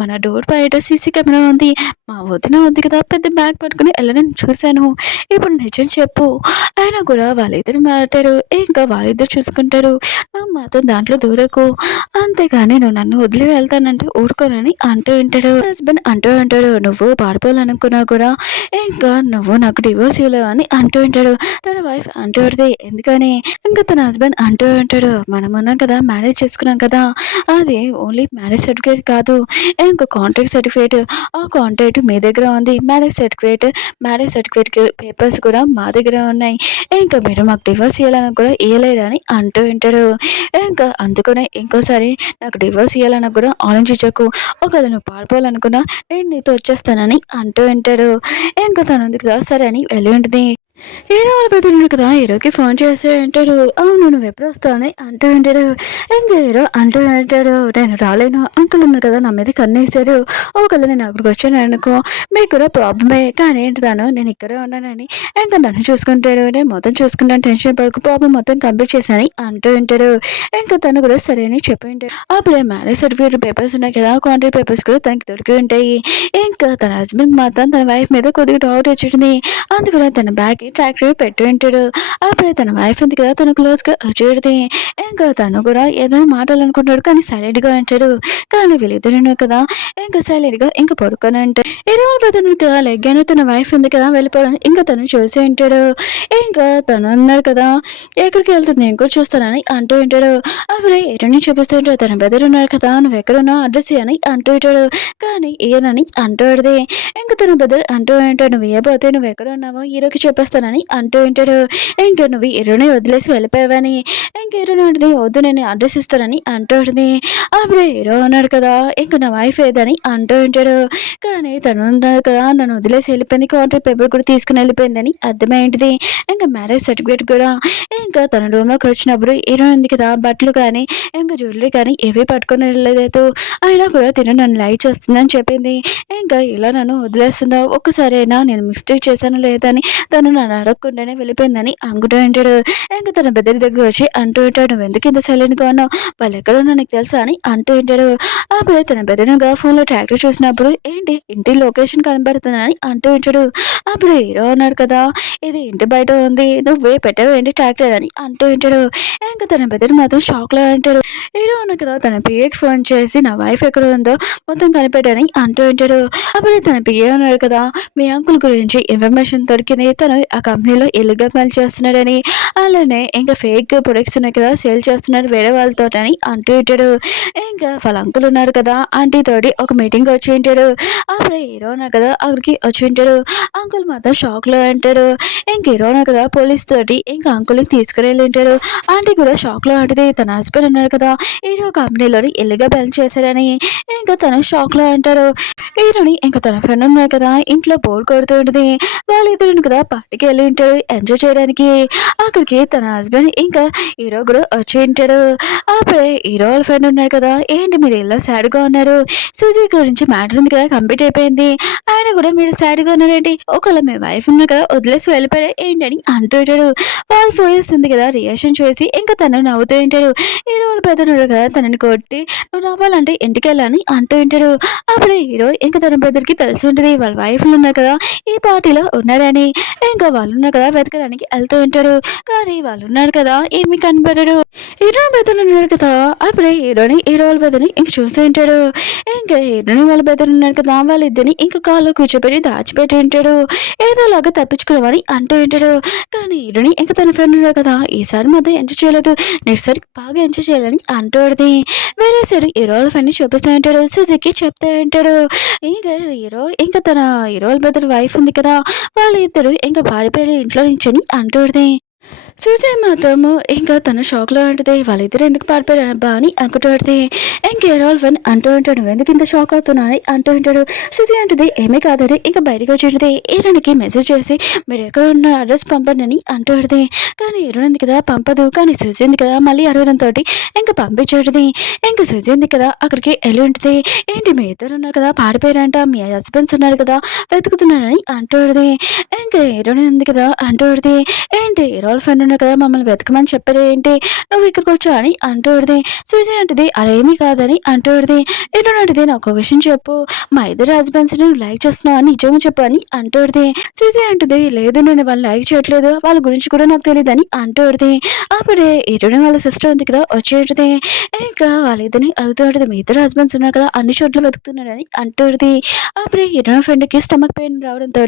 మన డోర్ బయట సీసీ కెమెరా ఉంది, మా వదిన ఉంది కదా పెద్ద బ్యాగ్ పట్టుకుని వెళ్ళని చూశాను, ఇప్పుడు నిజం చెప్పు, అయినా కూడా వాళ్ళిద్దరు మాట్లాడు ఇంకా వాళ్ళిద్దరు చూసుకుంటారు, నువ్వు మాత్రం దాంట్లో దూరకు, అంతేగాని నువ్వు నన్ను వదిలి వెళ్తానంటే ఊరుకోనని అంటూ ఉంటాడు. హస్బెండ్ అంటూ ఉంటాడు నువ్వు పారిపోవాలనుకున్నా కూడా ఇంకా నువ్వు నాకు డివోర్స్ ఇవ్వలేవు అని అంటూ ఉంటాడు. తన వైఫ్ అంటూ ఉంటుంది ఎందుకని, ఇంకా తన హస్బెండ్ అంటూ ఉంటాడు మనం ఉన్నాం కదా మ్యారేజ్ చేసుకున్నాం కదా, అది ఓన్లీ మ్యారేజ్ సర్టిఫికేట్ కాదు ఇంకా కాంట్రాక్ట్ సర్టిఫికేట్, ఆ కాంట్రాక్ట్ మీ దగ్గర ఉంది, మ్యారేజ్ సర్టిఫికేట్ పేపర్స్ కూడా మా దగ్గర ఉన్నాయి, ఇంకా మీరు మాకు డివోర్స్ ఇవ్వాలని కూడా ఇవ్వలేదని అంటూ ఉంటాడు. ఇంకా అందుకనే ఇంకోసారి నాకు డివోర్స్ ఇవ్వాలని కూడా ఆలోచించకు, ఒకవేళ నువ్వు పారిపోవాలనుకున్నా నేను నీతో వచ్చేస్తానని అంటూ ఉంటాడు. ఇంకా తను ఉంది కదా సరే అని వెళ్ళి ఉంటుంది. హీరో వాళ్ళ పెద్దలు కదా హీరోకి ఫోన్ చేసి అంటాడు అవును నువ్వు ఎప్పుడు వస్తావు అని అంటూ ఉంటాడు. ఇంకా హీరో అంటూ ఉంటాడు నేను రాలేను, అంకుల్ ఉన్నారు కదా నా మీద కన్నేసాడు, ఒకవేళ నేను అక్కడికి వచ్చాను అనుకో మీకు కూడా ప్రాబ్లమే, కానీ ఏంటి తాను నేను ఇక్కడే ఉన్నానని ఇంకా నన్ను చూసుకుంటాడు, నేను మొత్తం చూసుకుంటాను టెన్షన్ పడుకు, ప్రాబ్లం మొత్తం కంప్లీట్ చేశాను అంటూ ఉంటాడు. ఇంకా తను కూడా సరే అని చెప్పి ఉంటాడు. అప్పుడే మ్యారేజ్ సర్టిఫికేట్ పేపర్స్ ఉన్నాయి కదా కాంట్రాక్ట్ పేపర్స్ కూడా తనకి దొరికి ఉంటాయి. ఇంకా తన హస్బెండ్ మాత్రం తన వైఫ్ మీద కొద్దిగా డౌట్ వచ్చింది, అందుకనే తన బ్యాగ్ ట్రాక్టర్ పెట్టి ఉంటాడు. అప్పుడే తన వైఫ్ ఉంది కదా తన క్లోజ్గా వచ్చేది. ఇంకా తను కూడా ఏదైనా మాట్లాడాలనుకుంటాడు కానీ సైలెంట్గా ఉంటాడు. కానీ వీళ్ళిద్దరు కదా ఇంకా సైలెంట్గా ఇంకా పడుకొని ఉంటాడు. ఇరవై పెద్దను కదా లెగ్గాను తన వైఫ్ ఉంది కదా వెళ్ళిపోవడం ఇంకా తను చూసి ఉంటాడు. ఇంకా తను అన్నాడు కదా ఎక్కడికి వెళ్తుంది నేను కూడా చూస్తానని అంటూ ఉంటాడు. అప్పుడే ఎరుని చూపిస్తుంటే తన బెదరు ఉన్నాడు కదా నువ్వు ఎక్కడున్నావు అడ్రస్ అని అంటూ ఉంటాడు. కానీ ఈయనని అంటూ ఇంకా తన బెదర్ అంటూ ఉంటాడు నువ్వు ఏ పోతే నువ్వు ఎక్కడ ఉన్నావో హీరోకి చెప్పేస్తాను చేస్తానని అంటూ ఉంటాడు. ఇంక నువ్వు హీరోని వదిలేసి వెళ్ళిపోయావని ఇంక హీరోని ఉంటుంది వద్దు నేను అడ్రస్ ఇస్తానని అంటూ ఉంటుంది. అప్పుడు హీరో అన్నాడు కదా ఇంక నా వైఫ్ ఏదని అంటూ ఉంటాడు. కానీ తను ఉన్నాడు కదా నన్ను వదిలేసి వెళ్ళిపోయింది, కాంట్రాక్ట్ పేపర్ కూడా తీసుకుని వెళ్ళిపోయిందని అర్థమైంది. ఇంకా మ్యారేజ్ సర్టిఫికేట్ కూడా ఇంకా తన రూమ్లోకి వచ్చినప్పుడు హీరో ఉంది కదా బట్టలు కానీ ఇంకా జ్యువెలరీ కానీ ఏవీ పట్టుకొని వెళ్ళలేదు. అయినా కూడా తిను నన్ను లైక్ చేస్తుందని చెప్పింది. ఇంకా ఇలా నన్ను వదిలేస్తుందా, ఒక్కసారైనా నేను మిస్టేక్ చేశాను లేదని తను నన్ను అడగకుండానే వెళ్ళిపోయిందని అనుకుంటూ ఉంటాడు. ఇంకా తన బెదిరి దగ్గర వచ్చి అంటూ ఉంటాడు నువ్వు ఎందుకు ఇంత సైలెంట్గా ఉన్నావు, వాళ్ళు ఎక్కడో నాకు తెలుసా అని అంటూ ఉంటాడు. అప్పుడే తన బెదిరిగా ఫోన్లో ట్రాక్టర్ చూసినప్పుడు ఏంటి ఇంటి లొకేషన్ కనబడుతుందని అంటూ ఉంటాడు. అప్పుడు హీరో అన్నాడు కదా ఇది ఇంటి బయట ఉంది నువ్వే పెట్టావు ఏంటి ట్రాక్టర్ అని అంటూ ఉంటాడు. ఇంకా తన బెదిరి మాత్రం షాక్లో అంటాడు. హీరో అన్నాడు కదా తన పిఏకి ఫోన్ చేసి నా వైఫ్ ఎక్కడ ఉందో మొత్తం కనిపెట్టాని అంటూ ఉంటాడు. అప్పుడు తన పిఏ అన్నాడు కదా మీ అంకుల్ గురించి ఇన్ఫర్మేషన్ దొరికింది, తను ఆ కంపెనీలో ఇల్లుగా పని చేస్తున్నాడని, అలానే ఇంకా ఫేక్ ప్రొడక్ట్స్ ఉన్నాయి కదా సేల్ చేస్తున్నాడు వేరే వాళ్ళతో అని అంటూ ఉంటాడు. ఇంకా వాళ్ళ అంకుల్ ఉన్నారు కదా ఆంటీ తోటి ఒక మీటింగ్ వచ్చి ఉంటాడు. అప్పుడే హీరో ఉన్నారు కదా అక్కడికి వచ్చి ఉంటాడు. అంకుల్ మాత్రం షాక్లో అంటాడు. ఇంక హీరో ఉన్నారు కదా పోలీస్ తోటి ఇంకా అంకుల్ని తీసుకుని వెళ్ళి ఉంటాడు. ఆంటీ కూడా షాక్లో ఉంటుంది తన హస్బెండ్ ఉన్నాడు కదా హీరో కంపెనీలోని ఇల్లుగా పని చేశారని ఇంకా తను షాక్లో అంటాడు. హీరోని ఇంకా తన ఫ్రెండ్ ఉన్నారు కదా ఇంట్లో బోర్ కొడుతూ ఉంటుంది. వాళ్ళిద్దరు కదా పార్టీకి వెళ్ళి ఉంటాడు ఎంజాయ్ చేయడానికి. అక్కడికి తన హస్బెండ్ ఇంకా హీరో కూడా వచ్చి ఉంటాడు. అప్పుడే హీరో వాళ్ళ ఫ్రెండ్ ఉన్నారు కదా ఏంటి మీరు ఇలా సాడ్గా ఉన్నారు, సుజీ గురించి మ్యాటర్ ఉంది కదా కంప్లీట్ అయిపోయింది, ఆయన కూడా మీరు సాడ్గా ఉన్నారేంటి, ఒకవేళ మీ వైఫ్ ఉన్నారు కదా వదిలేసి వెళ్ళిపోయారు ఏంటని అంటూ ఉంటాడు. వాళ్ళు ఫోర్స్ ఉంది కదా రియాక్షన్ చేసి ఇంకా తను నవ్వుతూ ఉంటాడు. హీరో వాళ్ళ పెద్దలు కదా తనని కొట్టి నువ్వు నవ్వాలంటే ఇంటికి వెళ్ళాలని అంటూ ఉంటాడు. అప్పుడే హీరో ఇంకా తన బ్రదర్కి తెలిసి ఉంటుంది వాళ్ళ వైఫ్లు ఉన్నారు కదా ఈ పార్టీలో ఉన్నారని. ఇంకా వాళ్ళు ఉన్నారు కదా వెతకడానికి వెళ్తూ ఉంటాడు. కానీ వాళ్ళు ఉన్నారు కదా ఏమి కనబడడు. హీరో బ్రదర్ ఉన్నాడు కదా అప్పుడే హీరో వాళ్ళ బ్రదర్ని ఇంక చూస్తూ ఉంటాడు. ఇంకా హీరోని వాళ్ళ బ్రదర్ ఉన్నారు కదా వాళ్ళిద్దరిని ఇంకా కాళ్ళు కూర్చోబెట్టి దాచిపెట్టి ఉంటాడు. ఏదోలాగా తప్పించుకున్నామని అంటూ ఉంటాడు. కానీ హీరోని ఇంకా తన ఫ్రెండ్ ఉన్నాడు కదా ఈసారి మాత్రం ఎంజాయ్ చేయలేదు, నెక్స్ట్ సారి బాగా ఎంజాయ్ చేయాలని అంటూ ఉంటుంది. వేరే సైడ్ హీరో వాళ్ళ ఫ్రెండ్ని చూపిస్తూ ఉంటాడు, సుజుకి చెప్తూ ఉంటాడు. ఇంకా ఇంకా తన హీరో వాళ్ళ బ్రదర్ వైఫ్ ఉంది కదా వాళ్ళిద్దరు ఇంకా పారిపోయారు ఇంట్లో నుంచి అని అంటూ ఉంటుంది. సూజీ మాత్రము ఇంకా తన షాక్లో ఉంటుంది వాళ్ళిద్దరు ఎందుకు పారిపోయారు అబ్బా అని అనుకుంటుంది. ఇంకా హీరోల్ వన్ అంటూ ఉంటాడు నువ్వు ఎందుకు ఇంత షాక్ అవుతున్నావు అంటూ ఉంటాడు. సూజీ అంటుంది ఏమీ కాదని ఇంకా బయటకు వచ్చి ఉంటుంది. హీరోనికి మెసేజ్ చేసి మీరు ఎక్కడ ఉన్న అడ్రస్ పంపండి అంటూ ఉంటుంది. కానీ హీరోన్ ఉంది కదా పంపదు, కానీ సూజీ ఉంది కదా మళ్ళీ అడగడంతో ఇంకా పంపించేది. ఇంకా సూజీ ఉంది కదా అక్కడికి వెళ్ళి ఉంటుంది. ఏంటి మీ ఇద్దరు ఉన్నారు కదా పాడిపోయారంట, మీ హస్బెండ్స్ ఉన్నారు కదా వెతుకుతున్నారని అంటూ ఉంటుంది. ఇంకా హీరోని ఉంది కదా అంటూ ఉంటుంది. ఏంటి హీరోల్ ఫ్రెండ్ ఉన్నారు కదా మమ్మల్ని వెతకమని చెప్పారు ఏంటి నువ్వు ఇక్కడికి వచ్చా అని అంటూ ఉంటుంది. సూజీ అంటుంది అదేమీ కాదని అంటూ ఉంటుంది. హీరోన్ అంటుంది నాకు ఒక విషయం చెప్పు, మా ఇద్దరు హస్బెండ్స్ నువ్వు లైక్ చేస్తున్నావు అని నిజంగా చెప్పు అని అంటూ ఉంటుంది. సూజీ అంటుంది లేదు నేను వాళ్ళు లైక్ చేయట్లేదు, వాళ్ళ గురించి కూడా నాకు తెలియదు అని అంటూ ఉంటుంది. అప్పుడే హీరోని వాళ్ళ సిస్టర్ ఉంది కదా వచ్చి ఉంటుంది. ఇంకా వాళ్ళిద్దరిని అడుగుతూ ఉంటుంది మీ ఇద్దరు హస్బెండ్స్ ఉన్నారు కదా అన్ని చోట్ల వెతుకుతున్నారని అంటూ ఉంటుంది. అప్పుడే హీరోయిన్ ఫ్రెండ్కి స్టమక్ పెయిన్ రావడంతో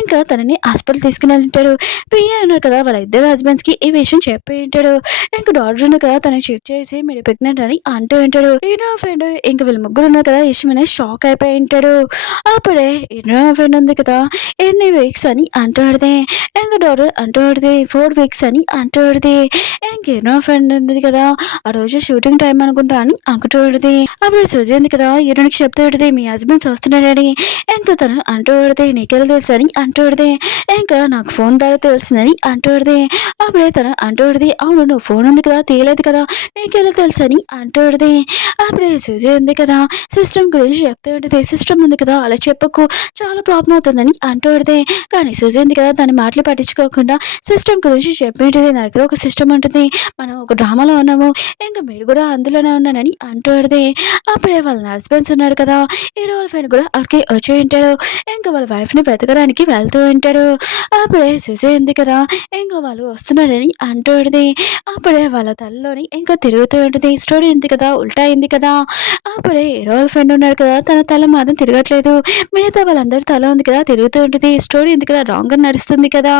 ఇంకా తనని హాస్పిటల్ తీసుకుని ఉంటాడు. పిఏ ఉన్నారు కదా వాళ్ళ ఇద్దరు హస్బెండ్స్కి ఈ విషయం చెప్పి ఉంటాడు. ఇంకా డాక్టర్ ఉంది కదా తనకి చెక్ చేసి మీరు ప్రెగ్నెంట్ అని అంటూ ఉంటాడు. హీరో ఫ్రెండ్ ఇంకా వీళ్ళు ముగ్గురు ఉన్నారు కదా ఇష్టమనే షాక్ అయిపోయి ఉంటాడు. అప్పుడే హీరో ఫ్రెండ్ ఉంది కదా ఎన్ని వీక్స్ అని అంటాడితే ఇంకా డాక్టర్ అంటాడితే 4 వీక్స్ అని అంటాడితే ఇంక హీరో ఫ్రెండ్ ఉంది కదా ఆ రోజు షూటింగ్ టైం అనుకుంటా అని అనుకుంటాడితే. అప్పుడు సుజీ ఉంది కదా హీరోనికి చెప్తాడితే మీ హస్బెండ్స్ వస్తున్నాడని. ఇంకా తను అంటాడితే నీకెలా తెలుసు అని అంటాడితే ఇంకా నాకు ఫోన్ ద్వారా తెలిసిందని అంటాడితే. అప్పుడే తను అంటాడితే అవును నువ్వు ఫోన్ ఉంది కదా తీయలేదు కదా నీకెలా తెలుసు అని అంటాడితే. అప్పుడే సుజీ ఉంది కదా సిస్టమ్ గురించి చెప్తూ ఉంటుంది. సిస్టమ్ ఉంది కదా అలా చెప్పకు చాలా ప్రాబ్లం అవుతుందని అంటాడితే. కానీ సుజీ ఉంది కదా దాన్ని మాటలు పట్టించుకోకుండా సిస్టమ్ గురించి చెప్పేది నా దగ్గర ఒక సిస్టమ్ ఉంటుంది, మనం ఒక డ్రామాలో ఉన్నాము ఇంకా మీరు కూడా అందులోనే ఉన్నానని అంటాడితే. అప్పుడే వాళ్ళ హస్బెండ్స్ ఉన్నాడు కదా హీరో వాళ్ళ ఫ్రెండ్ కూడా అక్కడికి వచ్చి ఉంటాడు. ఇంకా వాళ్ళ వైఫ్ని వెతకడానికి వెళ్తూ ఉంటాడు. అప్పుడే సుజీ ఉంది కదా ఇంకా వాళ్ళు వస్తున్నారని అంటాడితే. అప్పుడే వాళ్ళ తలలోని ఇంకా తిరుగుతూ ఉంటుంది. స్టోరీ ఉంది కదా ఉల్టా అయింది కదా. అప్పుడే హీరో వాళ్ళ ఫ్రెండ్ ఉన్నాడు కదా తన తల మాత్రం తిరగట్లేదు, మిగతా వాళ్ళందరి తల ఉంది కదా తిరుగుతూ ఉంటుంది. స్టోరీ ఉంది కదా రాంగ్గా నడుస్తుంది కదా.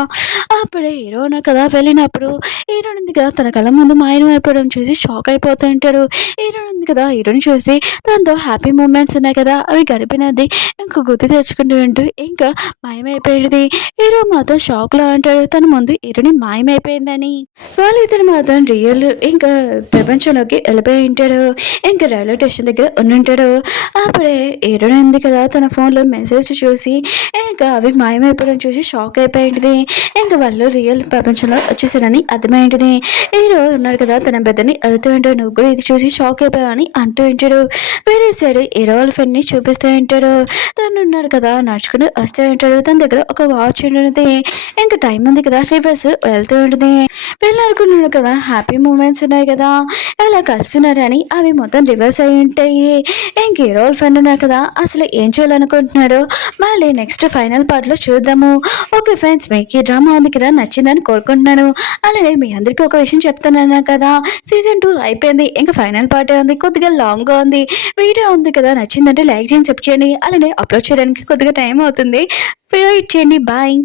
అప్పుడే హీరో ఉన్నారు కదా వెళ్ళినప్పుడు హీరోయిన్ ఉంది కదా తన కళ్ళ ముందు మాయమైపోవడం చూసి షాక్ అయిపోతూ ఉంటాడు. హీరోయిన్ ఉంది కదా హీరోని చూసి దాంతో హ్యాపీ మూమెంట్స్ ఉన్నాయి కదా అవి గడిపినది ఇంకా గుర్తు తెచ్చుకుంటూ ఉంటూ ఇంకా మాయమైపోయేది. హీరో మాత్రం షాక్లో అంటాడు తన ముందు హీరోని మాయమైపోయిందని. వాళ్ళిద్దరు మాత్రం రియల్ ఇంకా ప్రపంచంలోకి వెళ్ళిపోయి ఉంటాడు. ఇంకా రైల్వే స్టేషన్ దగ్గర ఉండుంటాడు. అప్పుడే హీరోయిన్ ఉంది కదా తన ఫోన్లో మెసేజ్ చూసి ఇంకా అవి మాయమైపోవడం చూసి షాక్ అయిపోయింది. ఇంకా వాళ్ళు రియల్ ప్రపంచంలో వచ్చేసారని అర్థమైంది. హీరో ఉన్నాడు కదా తన బెదర్ని అడుగుతూ ఉంటాడు నువ్వు కూడా ఇది చూసి షాక్ అయిపోయావని అంటూ ఉంటాడు. వేరే సైడ్ హీరో వాళ్ళ ఫ్రెండ్ని చూపిస్తూ ఉంటాడు. తను ఉన్నాడు కదా నడుచుకుని వస్తూ ఉంటాడు. తన దగ్గర ఒక వాచ్ ఉంటుంది. ఇంకా టైం ఉంది కదా రివర్స్ వెళ్తూ ఉంటుంది. వెళ్ళాలనుకున్నాడు కదా హ్యాపీ మూమెంట్స్ ఉన్నాయి కదా ఎలా కలుస్తున్నారని అవి మొత్తం రివర్స్ అయి ఉంటాయి. ఇంక హీరో వాళ్ళ ఫ్రెండ్ ఉన్నారు కదా అసలు ఏం చేయాలనుకుంటున్నారో మళ్ళీ నెక్స్ట్ ఫైనల్ పార్ట్లో చూద్దాము. ఓకే ఫ్రెండ్స్ మీకు ఈ డ్రామా ఉంది కదా నచ్చిందని కోరుకుంటున్నాను. అలానే మీ అందరికీ ఒక విషయం చెప్తున్నాను కదా సీజన్ 2 అయిపోయింది. ఇంకా ఫైనల్ పార్ట్ ఉంది కొద్దిగా లాంగ్గా ఉంది. వీడియో ఉంది కదా నచ్చిందంటే లైక్ చేయండి సబ్స్క్రైబ్ చేయండి. అలానే అప్లోడ్ చేయడానికి కొద్దిగా టైం అవుతుంది. వెయిట్ చేయండి. బాయ్.